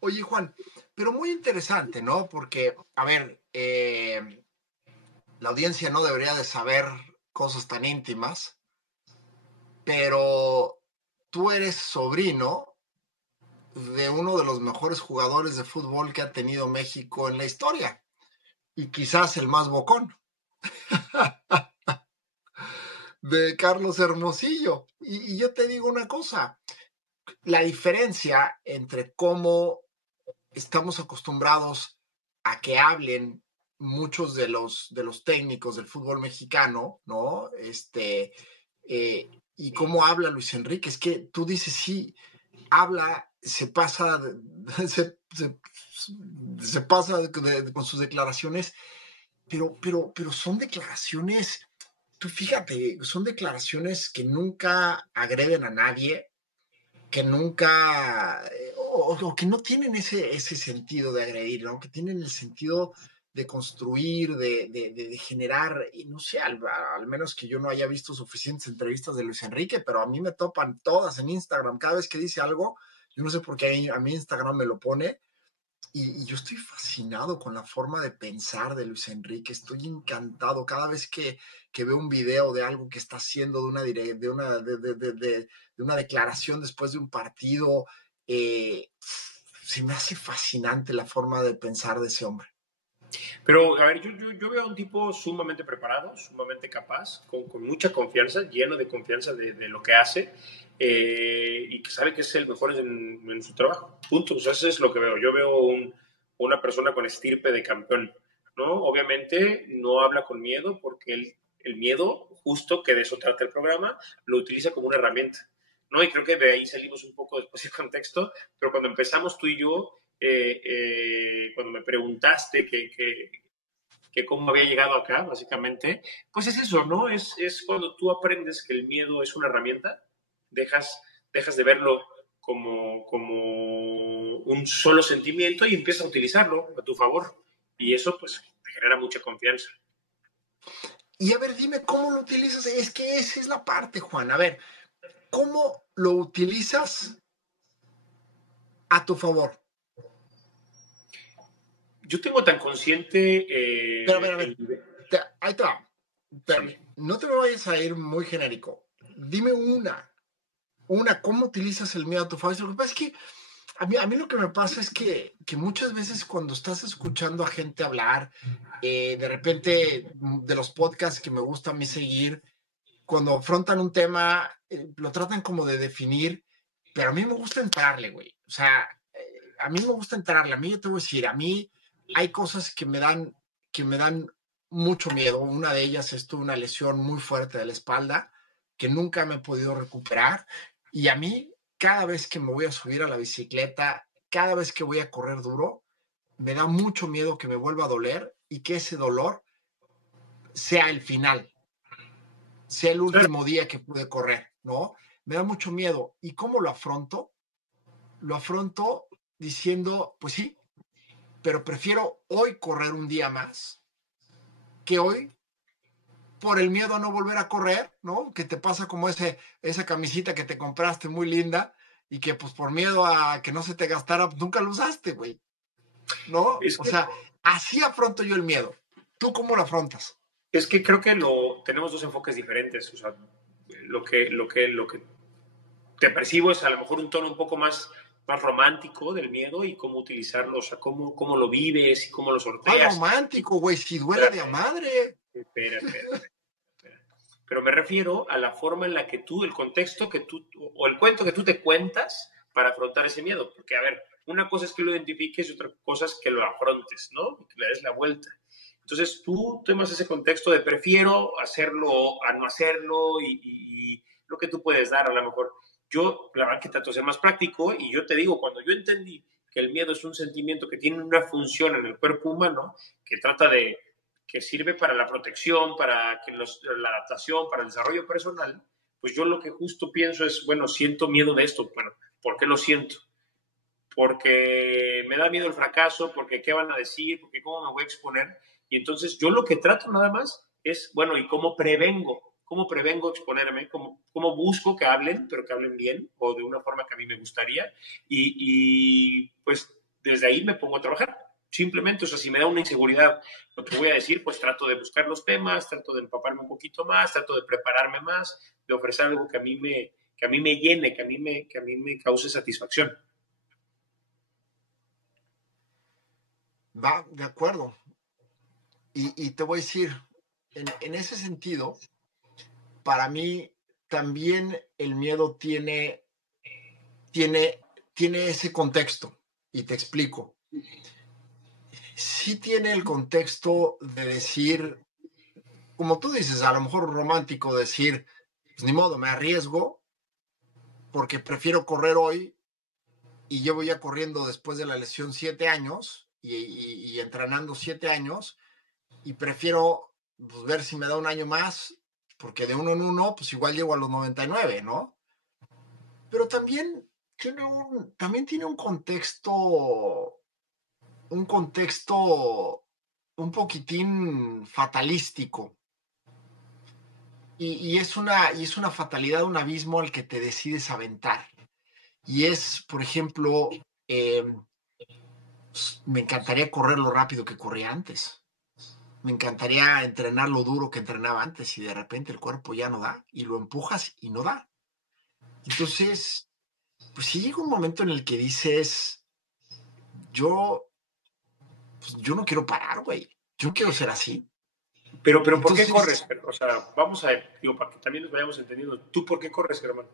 Oye, Juan, pero muy interesante, ¿no? Porque, a ver, la audiencia no debería de saber cosas tan íntimas, pero tú eres sobrino de uno de los mejores jugadores de fútbol que ha tenido México en la historia, y quizás el más bocón, de Carlos Hermosillo. Y yo te digo una cosa, la diferencia entre cómo estamos acostumbrados a que hablen muchos de los técnicos del fútbol mexicano, ¿no? Y cómo habla Luis Enrique, es que tú dices, sí, habla, se pasa, se pasa con sus declaraciones, pero son declaraciones, tú fíjate, son declaraciones que nunca agreden a nadie, que nunca, o que no tienen ese sentido de agredir, ¿no? Que tienen el sentido de construir, de generar, y no sé, al menos que yo no haya visto suficientes entrevistas de Luis Enrique, pero a mí me topan todas en Instagram, cada vez que dice algo, yo no sé por qué a mí Instagram me lo pone, y yo estoy fascinado con la forma de pensar de Luis Enrique, estoy encantado cada vez que veo un video de algo que está haciendo, de una declaración después de un partido, se me hace fascinante la forma de pensar de ese hombre. Pero, a ver, yo veo a un tipo sumamente preparado, sumamente capaz, con mucha confianza, lleno de confianza de lo que hace, y que sabe que es el mejor en su trabajo. Punto. O sea, eso es lo que veo. Yo veo una persona con estirpe de campeón, ¿no? Obviamente no habla con miedo porque el miedo, justo que de eso trata el programa, lo utiliza como una herramienta, ¿no? Y creo que de ahí salimos un poco después de contexto, pero cuando empezamos tú y yo, cuando me preguntaste que cómo había llegado acá, básicamente, pues es eso, ¿no? Es cuando tú aprendes que el miedo es una herramienta, dejas de verlo como un solo sentimiento y empiezas a utilizarlo a tu favor. Y eso, pues, te genera mucha confianza. Y a ver, dime cómo lo utilizas. Es que esa es la parte, Juan. A ver, ¿cómo lo utilizas a tu favor? Yo tengo tan consciente. Pero a ver, ahí te va. Pero Sí. no te me vayas a ir muy genérico. Dime ¿cómo utilizas el miedo a tu favor? Lo que pasa es que a mí lo que me pasa es que muchas veces cuando estás escuchando a gente hablar, de repente de los podcasts que me gusta a mí seguir, cuando afrontan un tema, lo tratan como de definir, pero a mí me gusta entrarle, güey. O sea, a mí me gusta entrarle. A mí, yo te voy a decir, a mí hay cosas que me dan mucho miedo. Una de ellas es tuve una lesión muy fuerte de la espalda que nunca me he podido recuperar. Y a mí, cada vez que me voy a subir a la bicicleta, cada vez que voy a correr duro, me da mucho miedo que me vuelva a doler y que ese dolor sea el final, sea el Claro. último día que pude correr, ¿no? Me da mucho miedo. ¿Y cómo lo afronto? Lo afronto diciendo, pues sí, pero prefiero hoy correr un día más que hoy, por el miedo a no volver a correr, ¿no? Que te pasa como esa camisita que te compraste muy linda y que pues por miedo a que no se te gastara, nunca lo usaste, güey, ¿no? Es O que, sea, así afronto yo el miedo. ¿Tú cómo lo afrontas? es que creo que tenemos dos enfoques diferentes. O sea, lo que te percibo es a lo mejor un tono un poco más romántico del miedo y cómo utilizarlo, o sea, cómo lo vives y cómo lo ¿Cuál sorteas. romántico, güey? Si duele de a Espérame, madre. espera. Pero me refiero a la forma en la que tú, el contexto que tú, o el cuento que tú te cuentas para afrontar ese miedo. Porque, a ver, una cosa es que lo identifiques y otra cosa es que lo afrontes, ¿no? Y que le des la vuelta. Entonces tú tomas ese contexto de prefiero hacerlo a no hacerlo y lo que tú puedes dar a lo mejor. Yo, la verdad que trato de ser más práctico y yo te digo, cuando yo entendí que el miedo es un sentimiento que tiene una función en el cuerpo humano, que trata de, que sirve para la protección, para que la adaptación, para el desarrollo personal, pues yo lo que justo pienso es, bueno, siento miedo de esto. Bueno, ¿por qué lo siento? Porque me da miedo el fracaso, porque qué van a decir, porque cómo me voy a exponer. Y entonces yo lo que trato nada más es, bueno, ¿y cómo prevengo exponerme? ¿Cómo busco que hablen, pero que hablen bien o de una forma que a mí me gustaría? Y pues desde ahí me pongo a trabajar. Simplemente, o sea, si me da una inseguridad lo que voy a decir, pues trato de buscar los temas, trato de empaparme un poquito más, trato de prepararme más, de ofrecer algo que a mí me llene, que a mí me cause satisfacción. Va, de acuerdo. Y te voy a decir, en ese sentido, para mí también el miedo tiene, tiene ese contexto. Y te explico. Sí tiene el contexto de decir, como tú dices, a lo mejor romántico, decir, pues ni modo, me arriesgo porque prefiero correr hoy y llevo ya corriendo después de la lesión 7 años y entrenando 7 años y prefiero pues, ver si me da un año más, porque de uno en uno, pues igual llego a los 99, ¿no? Pero también tiene un contexto un poquitín fatalístico. Y es una fatalidad, un abismo al que te decides aventar. Y es, por ejemplo, me encantaría correr lo rápido que corría antes. Me encantaría entrenar lo duro que entrenaba antes y de repente el cuerpo ya no da y lo empujas y no da. Entonces, pues sí llega un momento en el que dices, yo, pues, yo no quiero parar, güey. Yo no quiero ser así. Pero ¿por qué Entonces, corres? O sea, vamos a ver, digo, para que también nos vayamos entendiendo. ¿Tú por qué corres, Germán?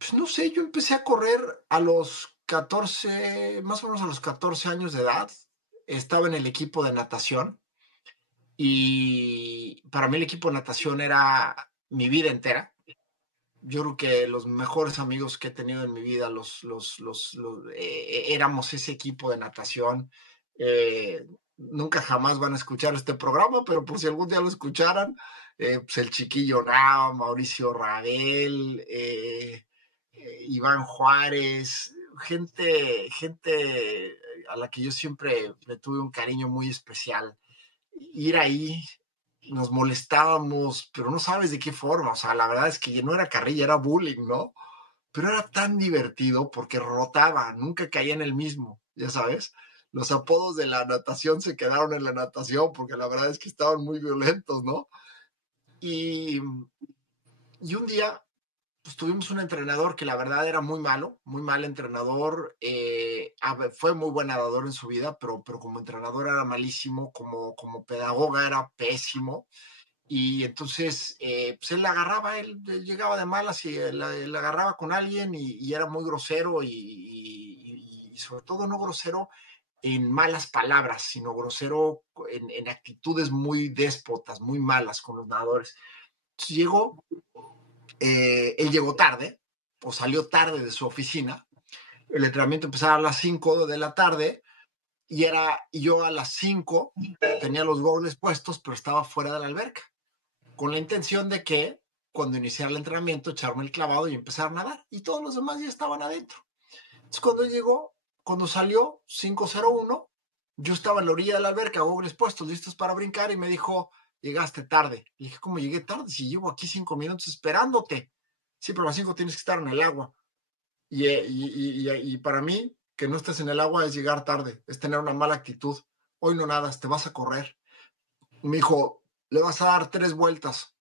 pues no sé, yo empecé a correr a los 14, más o menos a los 14 años de edad. Estaba en el equipo de natación y para mí el equipo de natación era mi vida entera. Yo creo que los mejores amigos que he tenido en mi vida, éramos ese equipo de natación. Nunca jamás van a escuchar este programa, pero por si algún día lo escucharan, pues el Chiquillo Rao, Mauricio Rabel, Iván Juárez, gente a la que yo siempre le tuve un cariño muy especial. Ir ahí, nos molestábamos, pero no sabes de qué forma. O sea, la verdad es que no era carrilla, era bullying, ¿no? Pero era tan divertido porque rotaba, nunca caía en el mismo, ya sabes. Los apodos de la natación se quedaron en la natación porque la verdad es que estaban muy violentos, ¿no? Y, y un día pues tuvimos un entrenador que la verdad era muy mal entrenador, fue muy buen nadador en su vida, pero como entrenador era malísimo, como pedagoga era pésimo, y entonces pues él llegaba de malas y él agarraba con alguien y era muy grosero y sobre todo no grosero en malas palabras, sino grosero en actitudes muy déspotas, muy malas con los nadadores. Entonces él llegó tarde o salió tarde de su oficina. El entrenamiento empezaba a las 5 de la tarde y yo a las 5 tenía los goggles puestos, pero estaba fuera de la alberca, con la intención de que cuando iniciara el entrenamiento echarme el clavado y empezar a nadar. Y todos los demás ya estaban adentro. Entonces cuando salió 5:01, Yo estaba en la orilla de la alberca, goggles puestos, listos para brincar, y me dijo, llegaste tarde. Le dije, ¿cómo llegué tarde? Si llevo aquí 5 minutos esperándote. Sí, pero a las 5 tienes que estar en el agua. Y para mí, que no estés en el agua es llegar tarde, es tener una mala actitud. Hoy no nadas, te vas a correr. Me dijo, le vas a dar 3 vueltas.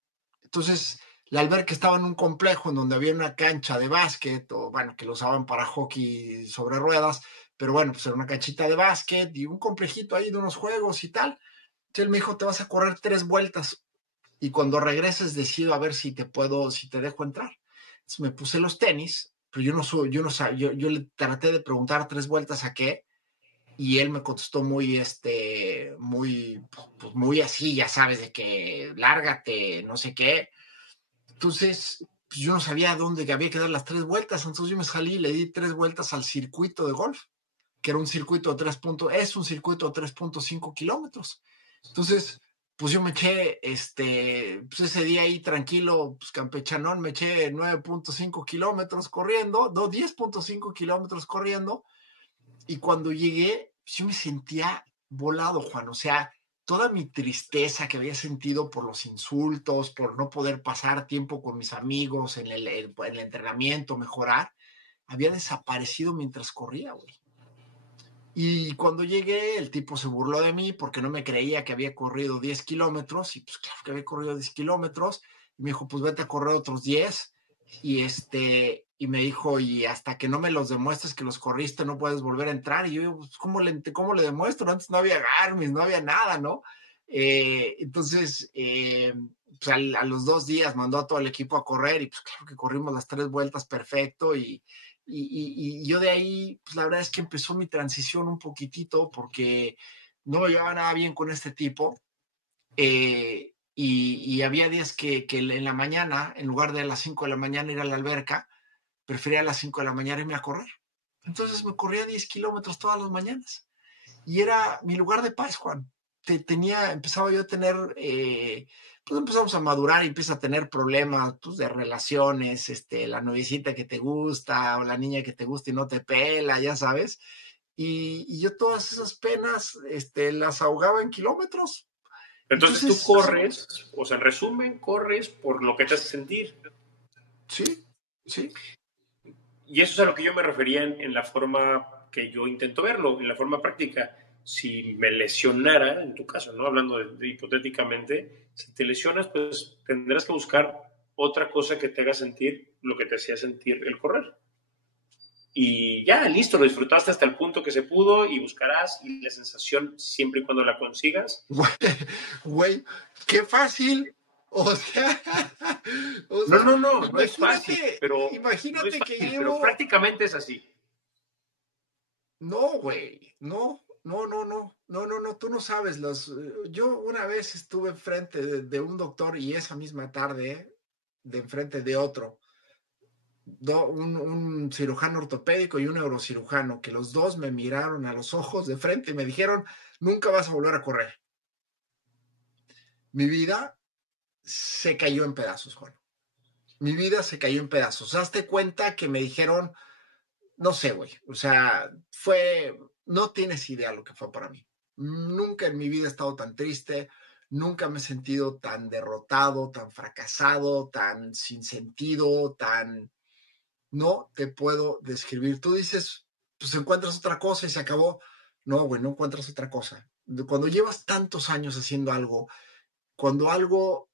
Entonces, la alberca estaba en un complejo en donde había una cancha de básquet, o bueno, que lo usaban para hockey sobre ruedas, pero bueno, pues era una canchita de básquet y un complejito ahí de unos juegos y tal. Entonces él me dijo, te vas a correr 3 vueltas y cuando regreses decido a ver si te dejo entrar. Entonces me puse los tenis, pero yo le traté de preguntar 3 vueltas a qué, y él me contestó muy así, ya sabes, de que lárgate, no sé qué. Entonces, pues yo no sabía dónde había que dar las 3 vueltas, entonces yo me salí y le di 3 vueltas al circuito de golf, que era un circuito de 3.5 kilómetros. Entonces, pues yo me eché, pues ese día ahí tranquilo, pues campechanón, me eché 9.5 kilómetros corriendo, no, 10.5 kilómetros corriendo, y cuando llegué, pues yo me sentía volado, Juan, o sea, toda mi tristeza que había sentido por los insultos, por no poder pasar tiempo con mis amigos en el entrenamiento, mejorar, había desaparecido mientras corría, güey. Y cuando llegué, el tipo se burló de mí porque no me creía que había corrido 10 kilómetros. Y pues claro que había corrido 10 kilómetros. Y me dijo, pues vete a correr otros 10. Y me dijo, y hasta que no me los demuestres que los corriste, no puedes volver a entrar. Y yo, pues, ¿cómo le demuestro? Antes no había Garmin, no había nada, ¿no? Entonces, pues a los 2 días mandó a todo el equipo a correr. Y pues claro que corrimos las 3 vueltas perfecto. Y yo de ahí, pues la verdad es que empezó mi transición un poquitito porque no me llevaba nada bien con este tipo. Y había días que en la mañana, en lugar de a las 5 de la mañana ir a la alberca, prefería a las 5 de la mañana irme a correr. Entonces me corría 10 kilómetros todas las mañanas. Y era mi lugar de paz, Juan. Empezaba yo a tener, pues empezamos a madurar y empieza a tener problemas pues, de relaciones, la novicita que te gusta o la niña que te gusta y no te pela, ya sabes. Y yo todas esas penas las ahogaba en kilómetros. Entonces tú Entonces, corres, o sea, en resumen, corres por lo que te hace sentir. sí, sí. Y eso es a lo que yo me refería en la forma que yo intento verlo, en la forma práctica. Si me lesionara, en tu caso, ¿no? Hablando de hipotéticamente, si te lesionas, pues tendrás que buscar otra cosa que te haga sentir lo que te hacía sentir el correr. Y ya, listo, lo disfrutaste hasta el punto que se pudo y buscarás y la sensación siempre y cuando la consigas. Güey, qué fácil. O sea, No es fácil, pero no es imagínate que fácil, pero llevo. prácticamente es así. No, güey, no, tú no sabes. Yo una vez estuve enfrente de un doctor y esa misma tarde, de enfrente de otro, un cirujano ortopédico y un neurocirujano, que los dos me miraron a los ojos de frente y me dijeron, nunca vas a volver a correr. Mi vida se cayó en pedazos, Juan. Mi vida se cayó en pedazos. Hazte cuenta que me dijeron, no sé, güey, o sea, no tienes idea lo que fue para mí. Nunca en mi vida he estado tan triste, nunca me he sentido tan derrotado, tan fracasado, tan sin sentido, no te puedo describir. Tú dices, pues encuentras otra cosa y se acabó. No, güey, no encuentras otra cosa. Cuando llevas tantos años haciendo algo, cuando algo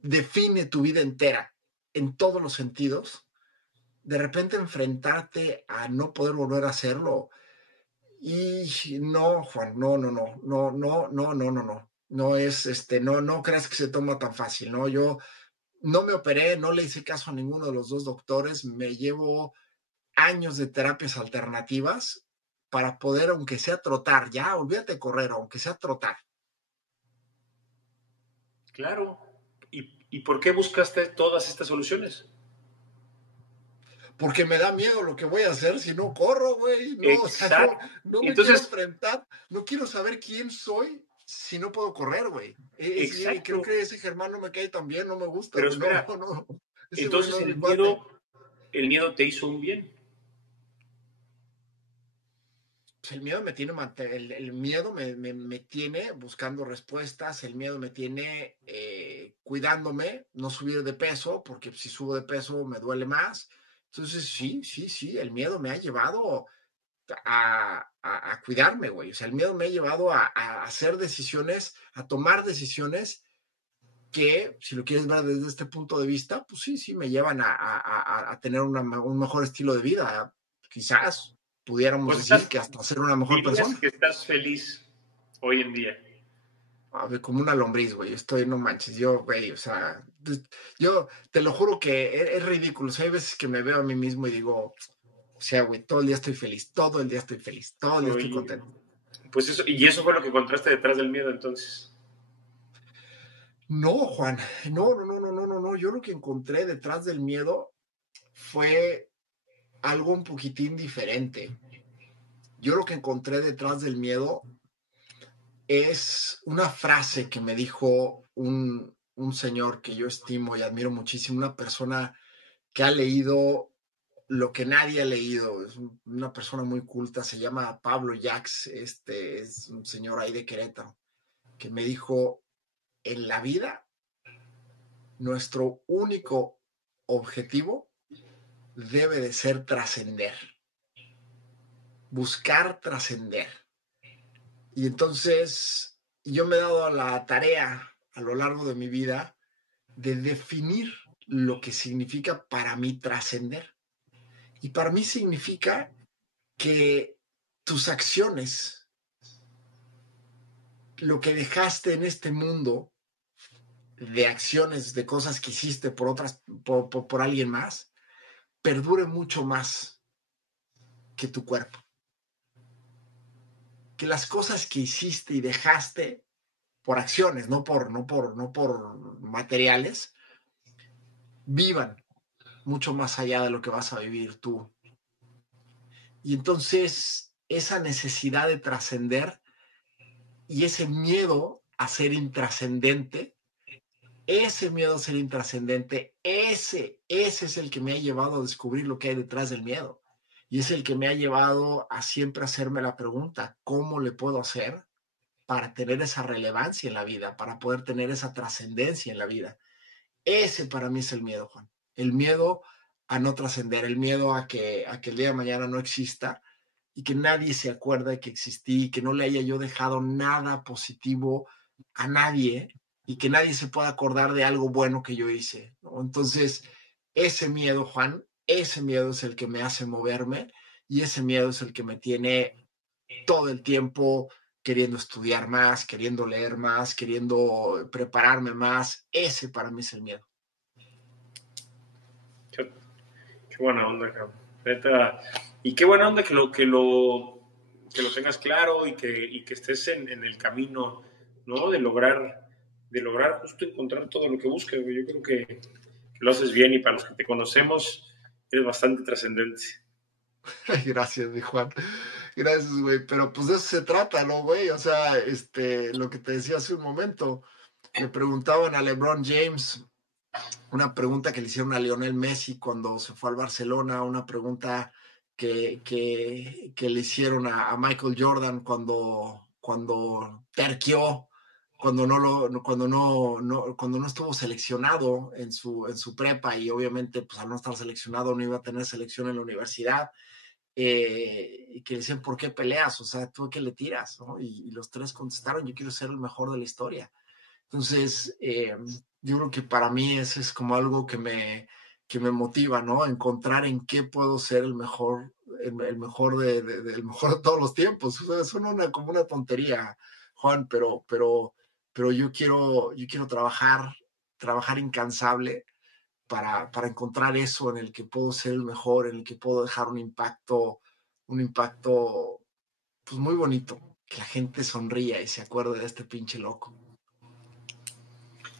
define tu vida entera en todos los sentidos, de repente enfrentarte a no poder volver a hacerlo. Y no, Juan, no. No es, no creas que se toma tan fácil, ¿no? Yo no me operé, no le hice caso a ninguno de los dos doctores, me llevo años de terapias alternativas para poder, aunque sea trotar, ya, olvídate de correr, aunque sea trotar. Claro. ¿Y por qué buscaste todas estas soluciones? Porque me da miedo lo que voy a hacer si no corro, güey. No, o sea, Exacto. no me quiero Entonces, enfrentar, no quiero saber quién soy si no puedo correr, güey. Creo exacto. que ese Germán no me cae tan bien, no me gusta, Pero güey. No, espera, no, no. Ese güey no entonces es mi cuate. el miedo te hizo un bien. pues el miedo me tiene, el miedo me tiene buscando respuestas, el miedo me tiene cuidándome, no subir de peso, porque si subo de peso me duele más. Entonces, sí, el miedo me ha llevado a cuidarme, güey. O sea, el miedo me ha llevado a hacer decisiones, a tomar decisiones que, si lo quieres ver desde este punto de vista, pues sí, me llevan a tener un mejor estilo de vida. Quizás pudiéramos Pues decir que hasta ser una mejor dirías persona. que estás feliz hoy en día. A ver, como una lombriz, güey. Estoy, no manches, yo, güey, o sea, yo te lo juro que es ridículo. O sea, hay veces que me veo a mí mismo y digo, o sea, güey, todo el día estoy feliz, todo el día estoy feliz, todo el día estoy Oye, contento. pues eso, y eso fue lo que encontraste detrás del miedo entonces. No, Juan, no. Yo lo que encontré detrás del miedo fue algo un poquitín diferente. Yo lo que encontré detrás del miedo es una frase que me dijo un señor que yo estimo y admiro muchísimo, una persona que ha leído lo que nadie ha leído, es una persona muy culta, se llama Pablo Jacks, es un señor ahí de Querétaro, que me dijo, en la vida, nuestro único objetivo debe de ser trascender, buscar trascender. Y entonces yo me he dado la tarea a lo largo de mi vida de definir lo que significa para mí trascender. Y para mí significa que tus acciones, lo que dejaste en este mundo de acciones, de cosas que hiciste por otras, por alguien más, perdure mucho más que tu cuerpo. Que las cosas que hiciste y dejaste por acciones, no por materiales, vivan mucho más allá de lo que vas a vivir tú. Y entonces esa necesidad de trascender y ese miedo a ser intrascendente, ese es el que me ha llevado a descubrir lo que hay detrás del miedo. Y es el que me ha llevado a siempre hacerme la pregunta, ¿cómo le puedo hacer para tener esa relevancia en la vida, para poder tener esa trascendencia en la vida? Ese para mí es el miedo, Juan. El miedo a no trascender, el miedo a que el día de mañana no exista y que nadie se acuerde de que existí, que no le haya yo dejado nada positivo a nadie y que nadie se pueda acordar de algo bueno que yo hice, ¿no? Entonces, ese miedo, Juan, ese miedo es el que me hace moverme y ese miedo es el que me tiene todo el tiempo queriendo estudiar más, queriendo leer más, queriendo prepararme más. Ese para mí es el miedo. Qué buena onda, cabrón. Neta. Y qué buena onda que lo tengas claro y que estés en el camino, ¿no? De lograr justo encontrar todo lo que buscas, güey. Yo creo que lo haces bien y para los que te conocemos eres bastante trascendente. Gracias, mi Juan. Gracias, güey. Pero pues de eso se trata, ¿no, güey? O sea, lo que te decía hace un momento, le preguntaban a LeBron James una pregunta que le hicieron a Lionel Messi cuando se fue al Barcelona, una pregunta que le hicieron a Michael Jordan cuando terqueó, cuando no estuvo seleccionado en su prepa y obviamente pues al no estar seleccionado no iba a tener selección en la universidad. Y que le decían, ¿por qué peleas? O sea, ¿tú a qué le tiras? ¿No? Y los tres contestaron, yo quiero ser el mejor de la historia. Entonces, yo creo que para mí eso es como algo que me motiva, ¿no? Encontrar en qué puedo ser el mejor el mejor de todos los tiempos. O sea, suena como una tontería, Juan, pero yo quiero trabajar incansable para encontrar eso en el que puedo ser el mejor, en el que puedo dejar un impacto pues muy bonito, que la gente sonría y se acuerde de este pinche loco.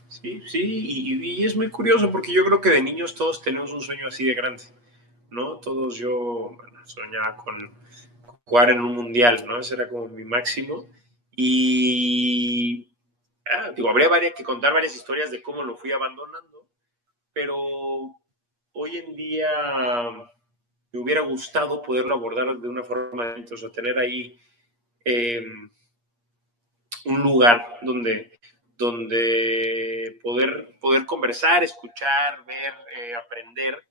Sí, sí, y es muy curioso porque yo creo que de niños todos tenemos un sueño así de grande, ¿no? Todos yo, bueno, soñaba con jugar en un mundial, ¿no? Ese era como mi máximo. Y, digo, habría que contar varias historias de cómo lo fui abandonando, pero hoy en día me hubiera gustado poderlo abordar de una forma diferente, o sea, tener ahí un lugar donde poder conversar, escuchar, ver, aprender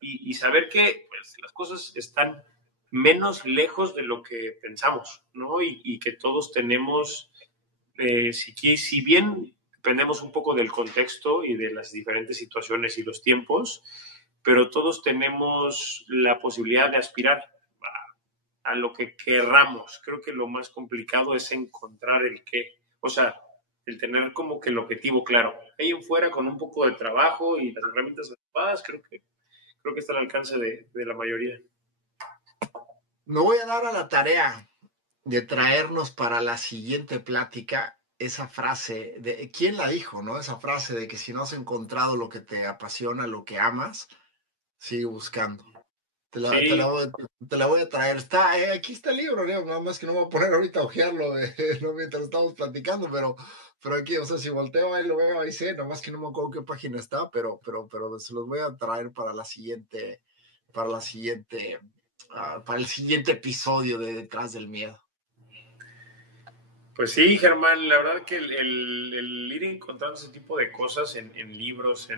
y saber que pues, las cosas están menos lejos de lo que pensamos, ¿no? Y que todos tenemos, si bien dependemos un poco del contexto y de las diferentes situaciones y los tiempos, pero todos tenemos la posibilidad de aspirar a lo que querramos. Creo que lo más complicado es encontrar el qué, o sea, el tener como que el objetivo claro. Ahí en fuera, con un poco de trabajo y las herramientas adecuadas, creo que está al alcance de la mayoría. Me voy a dar a la tarea de traernos para la siguiente plática esa frase de quién la dijo, ¿no? Esa frase de que si no has encontrado lo que te apasiona, lo que amas, sigue buscando. Te la, te la Sí, voy, te la voy a traer. Está, aquí está el libro, ¿no? Nada más que no me voy a poner ahorita a ojearlo no, mientras estamos platicando, pero aquí, o sea, si volteo ahí lo veo, ahí sé, nada más que no me acuerdo qué página está, pero se los voy a traer para la siguiente, para el siguiente episodio de Detrás del Miedo. pues sí, Germán, la verdad que el ir encontrando ese tipo de cosas en libros,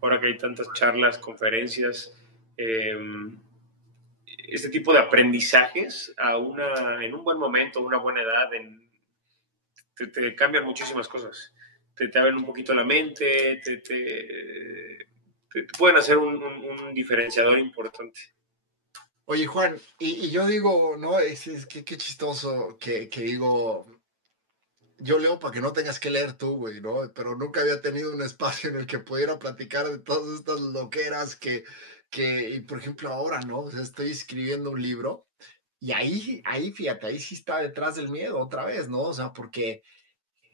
ahora que hay tantas charlas, conferencias, este tipo de aprendizajes en un buen momento, una buena edad, te cambian muchísimas cosas. Te abren un poquito la mente, te pueden hacer un diferenciador importante. Oye, Juan, y yo digo, ¿no? Es que qué chistoso que digo, yo leo para que no tengas que leer tú, güey, ¿no? Pero nunca había tenido un espacio en el que pudiera platicar de todas estas loqueras y por ejemplo, ahora, ¿no? O sea, estoy escribiendo un libro y fíjate, ahí sí está detrás del miedo otra vez, ¿no? O sea, porque,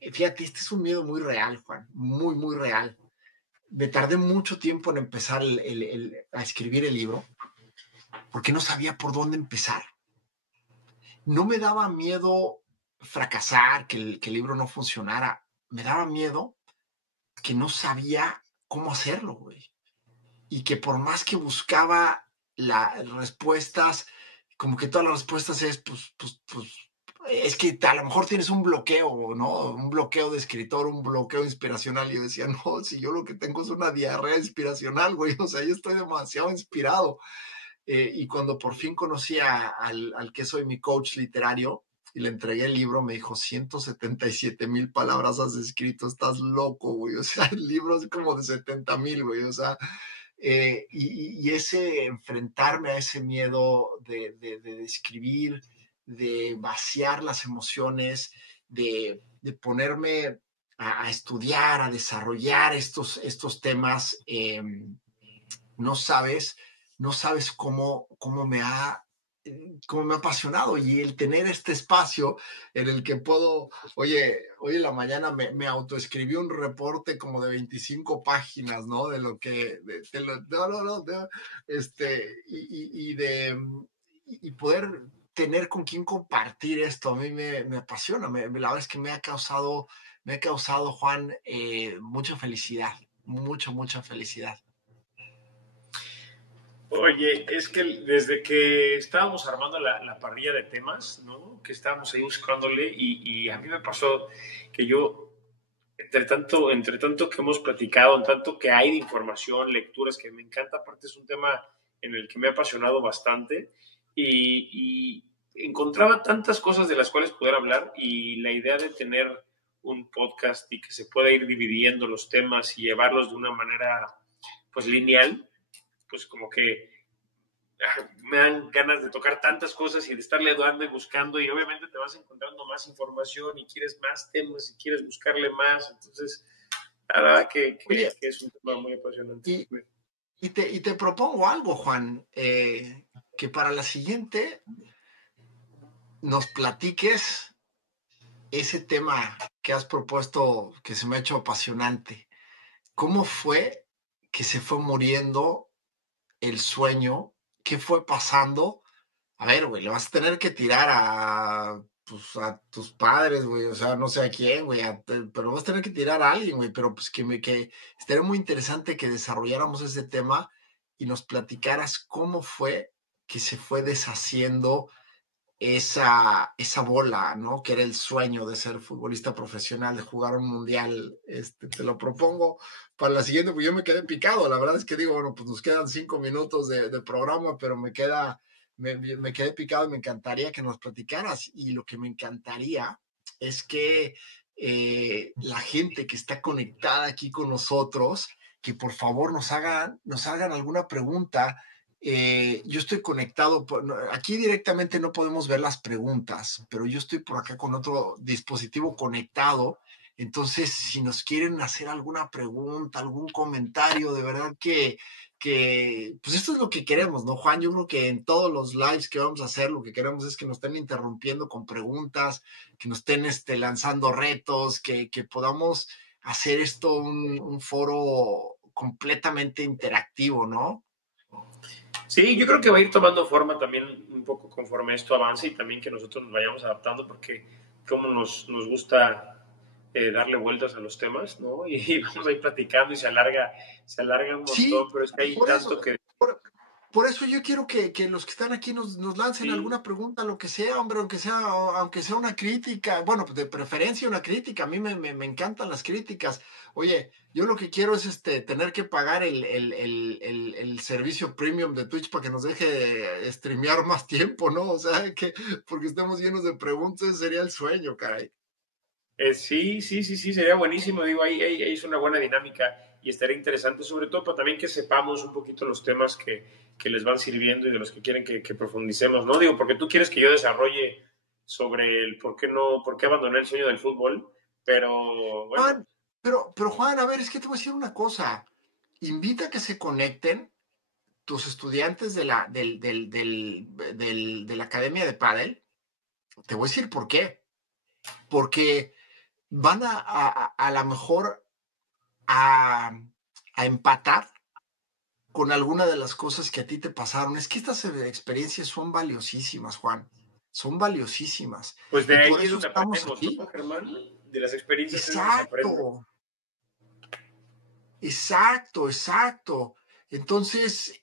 fíjate, este es un miedo muy real, Juan, muy, muy real. Me tardé mucho tiempo en empezar a escribir el libro porque no sabía por dónde empezar. No me daba miedo fracasar, que el libro no funcionara. Me daba miedo que no sabía cómo hacerlo, güey. Y que por más que buscaba las respuestas, como que todas las respuestas es, es que a lo mejor tienes un bloqueo, ¿no? Un bloqueo de escritor, un bloqueo inspiracional. Y yo decía, no, si yo lo que tengo es una diarrea inspiracional, güey. O sea, yo estoy demasiado inspirado. Y cuando por fin conocí al que soy mi coach literario y le entregué el libro, me dijo, 177,000 palabras has escrito, estás loco, güey. O sea, el libro es como de 70,000, güey. O sea, y ese enfrentarme a ese miedo de escribir, de vaciar las emociones, de ponerme a estudiar, a desarrollar estos temas, no sabes, no sabes cómo me ha apasionado y el tener este espacio en el que puedo, oye, hoy en la mañana me autoescribí un reporte como de 25 páginas, ¿no? De lo que, y poder tener con quién compartir esto, a mí me apasiona, la verdad es que me ha causado, Juan, mucha felicidad, mucha felicidad. Oye, es que desde que estábamos armando la parrilla de temas, ¿no? Que estábamos ahí buscándole y a mí me pasó que yo, entre tanto que hemos platicado, en tanto que hay de información, lecturas, que me encanta, aparte es un tema en el que me ha apasionado bastante y encontraba tantas cosas de las cuales poder hablar y la idea de tener un podcast y que se pueda ir dividiendo los temas y llevarlos de una manera pues lineal, pues como que me dan ganas de tocar tantas cosas y de estarle dando y buscando y obviamente te vas encontrando más información y quieres más temas y quieres buscarle más. Entonces, la verdad Oye, que es un tema muy apasionante. y te propongo algo, Juan, que para la siguiente nos platiques ese tema que has propuesto que se me ha hecho apasionante. ¿Cómo fue que se fue muriendo el sueño? ¿Qué fue pasando? A ver, güey, le vas a tener que tirar a tus padres, güey, o sea, no sé a quién, güey, pero vas a tener que tirar a alguien, güey, pero pues que estaría muy interesante que desarrolláramos ese tema y nos platicaras cómo fue que se fue deshaciendo esa bola, ¿no? Que era el sueño de ser futbolista profesional, de jugar un mundial. Te lo propongo para la siguiente, porque yo me quedé picado. La verdad es que digo, bueno, pues nos quedan 5 minutos de programa, pero me quedé picado y me encantaría que nos platicaras. Y lo que me encantaría es que la gente que está conectada aquí con nosotros, que por favor nos hagan alguna pregunta. Yo estoy conectado, aquí directamente no podemos ver las preguntas, pero yo estoy por acá con otro dispositivo conectado. Entonces, si nos quieren hacer alguna pregunta, algún comentario, de verdad que pues esto es lo que queremos, ¿no, Juan? Yo creo que en todos los lives que vamos a hacer, lo que queremos es que nos estén interrumpiendo con preguntas, que nos estén lanzando retos, que podamos hacer esto un foro completamente interactivo, ¿no? Sí, yo creo que va a ir tomando forma también un poco conforme esto avance y también que nosotros nos vayamos adaptando porque como nos gusta darle vueltas a los temas, ¿no? Y vamos a ir platicando y se alarga un Sí, montón, pero es que hay por eso, tanto que... por eso yo quiero que los que están aquí nos lancen Sí, alguna pregunta, lo que sea, hombre, aunque sea una crítica, bueno, pues de preferencia una crítica, a mí me encantan las críticas. Oye, yo lo que quiero es tener que pagar el servicio premium de Twitch para que nos deje streamear más tiempo, ¿no? O sea, porque estemos llenos de preguntas, ese sería el sueño, caray. sí, sería buenísimo, digo, ahí es una buena dinámica y estaría interesante, sobre todo para también que sepamos un poquito los temas que les van sirviendo y de los que quieren que profundicemos, ¿no? Digo, porque tú quieres que yo desarrolle sobre el por qué no, por qué abandoné el sueño del fútbol, pero bueno, Juan, pero Juan, a ver, es que te voy a decir una cosa. Invita a que se conecten tus estudiantes de la Academia de Pádel. Te voy a decir por qué. Porque van a lo mejor a, a empatar con alguna de las cosas que a ti te pasaron. Es que estas experiencias son valiosísimas, Juan. Son valiosísimas. pues Y de por ahí es eso donde estamos aprendemos, aquí. ¿no, Germán? De las experiencias es donde se aprende. Exacto, exacto. Entonces,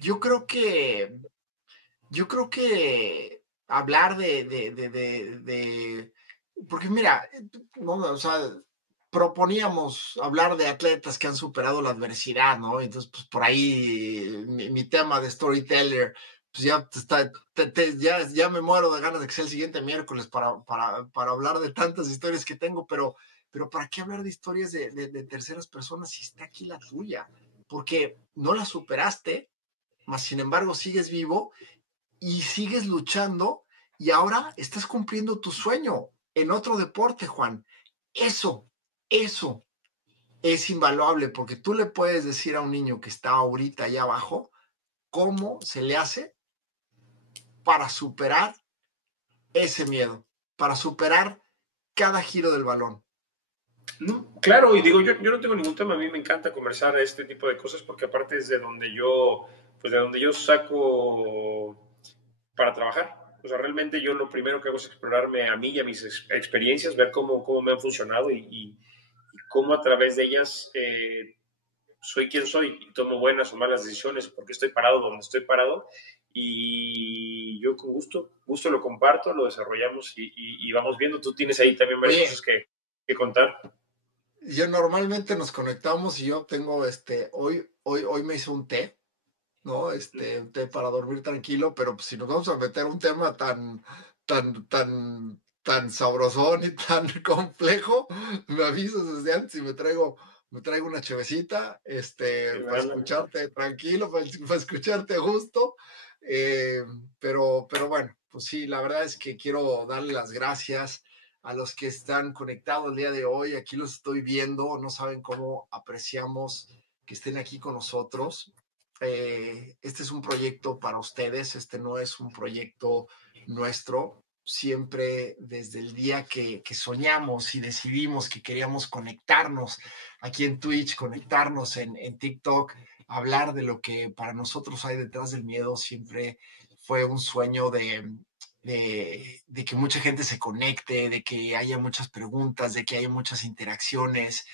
yo creo que hablar porque mira, no, o sea, proponíamos hablar de atletas que han superado la adversidad, ¿no? Entonces, pues por ahí mi tema de storyteller, pues ya ya me muero de ganas de que sea el siguiente miércoles para hablar de tantas historias que tengo, pero ¿para qué hablar de historias de terceras personas si está aquí la tuya? Porque no la superaste, mas sin embargo sigues vivo y sigues luchando y ahora estás cumpliendo tu sueño en otro deporte, Juan. Eso, eso es invaluable porque tú le puedes decir a un niño que está ahorita allá abajo cómo se le hace para superar ese miedo, para superar cada giro del balón. No, claro, y digo, yo no tengo ningún tema, a mí me encanta conversar de este tipo de cosas porque aparte es de donde yo, pues de donde yo saco para trabajar. O sea, realmente yo lo primero que hago es explorarme a mí y a mis experiencias, ver cómo me han funcionado y cómo a través de ellas soy quien soy y tomo buenas o malas decisiones, porque estoy parado donde estoy parado. Y yo con gusto lo comparto, lo desarrollamos y vamos viendo. Tú tienes ahí también varias Oye, cosas que contar. yo normalmente nos conectamos y yo tengo hoy me hice un té, ¿no? Un té para dormir tranquilo, pero pues, si nos vamos a meter un tema tan sabrosón y tan complejo, me avisas desde antes y me traigo una chevecita, para escucharte tranquilo, para escucharte a gusto. Eh, pero bueno, pues sí, la verdad es que quiero darle las gracias a los que están conectados el día de hoy. Aquí los estoy viendo, no saben cómo apreciamos que estén aquí con nosotros. Este es un proyecto para ustedes, este no es un proyecto nuestro. Siempre desde el día que soñamos y decidimos que queríamos conectarnos aquí en Twitch, conectarnos en TikTok, hablar de lo que para nosotros hay detrás del miedo, siempre fue un sueño de que mucha gente se conecte, de que haya muchas preguntas, de que haya muchas interacciones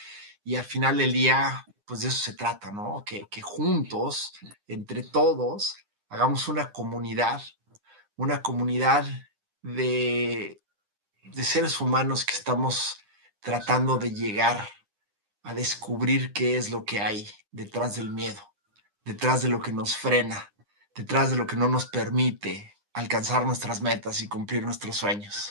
y al final del día, pues de eso se trata, ¿no? Que juntos, entre todos, hagamos una comunidad de seres humanos que estamos tratando de llegar a descubrir qué es lo que hay detrás del miedo, detrás de lo que nos frena, detrás de lo que no nos permite alcanzar nuestras metas y cumplir nuestros sueños.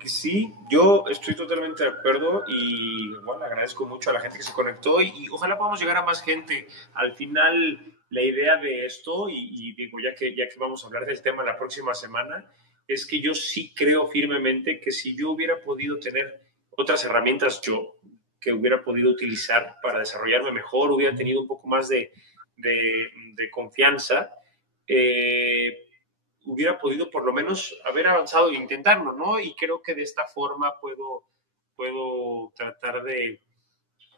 Que sí, yo estoy totalmente de acuerdo y bueno, agradezco mucho a la gente que se conectó y ojalá podamos llegar a más gente. Al final, la idea de esto, y digo, ya que vamos a hablar del tema la próxima semana, es que yo sí creo firmemente que si yo hubiera podido tener otras herramientas yo, que hubiera podido utilizar para desarrollarme mejor, hubiera tenido un poco más de confianza, eh, hubiera podido por lo menos haber avanzado e intentarlo, ¿no? Y creo que de esta forma puedo tratar de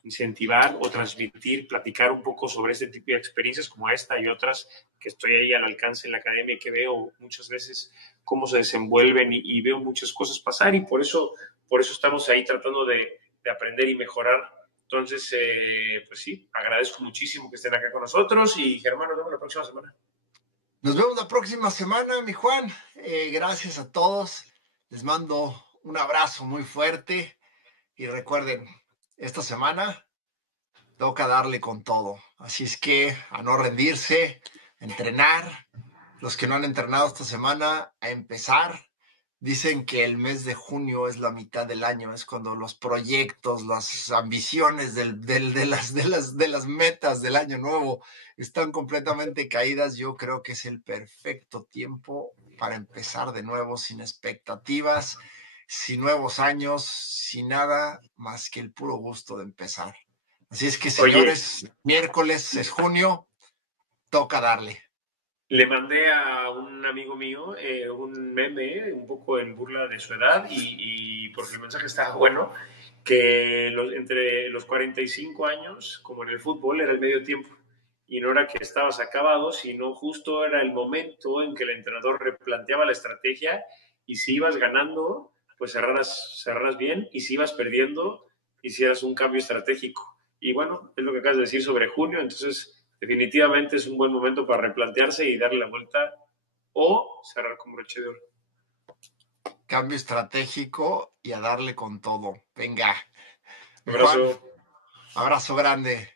incentivar o transmitir, platicar un poco sobre este tipo de experiencias como esta y otras que estoy ahí al alcance en la academia y que veo muchas veces cómo se desenvuelven y veo muchas cosas pasar y por eso estamos ahí tratando de aprender y mejorar. Entonces, pues sí, agradezco muchísimo que estén acá con nosotros y Germán, nos vemos la próxima semana. Nos vemos la próxima semana, mi Juan. Gracias a todos. Les mando un abrazo muy fuerte y recuerden, esta semana toca darle con todo. Así es que a no rendirse, a entrenar. Los que no han entrenado esta semana, a empezar. Dicen que el mes de junio es la mitad del año, es cuando los proyectos, las ambiciones de las metas del año nuevo están completamente caídas. Yo creo que es el perfecto tiempo para empezar de nuevo, sin expectativas, sin nuevos años, sin nada más que el puro gusto de empezar. Así es que, Oye, señores, miércoles es junio, toca darle. le mandé a un amigo mío un meme un poco en burla de su edad y porque el mensaje estaba bueno, que entre los 45 años, como en el fútbol, era el medio tiempo. Y no era que estabas acabado, sino justo era el momento en que el entrenador replanteaba la estrategia y si ibas ganando, pues cerraras bien y si ibas perdiendo, hicieras un cambio estratégico. Y bueno, es lo que acabas de decir sobre junio, entonces definitivamente es un buen momento para replantearse y darle la vuelta o cerrar con broche de oro. Cambio estratégico y a darle con todo. Venga, Un mi Juan, abrazo. abrazo grande.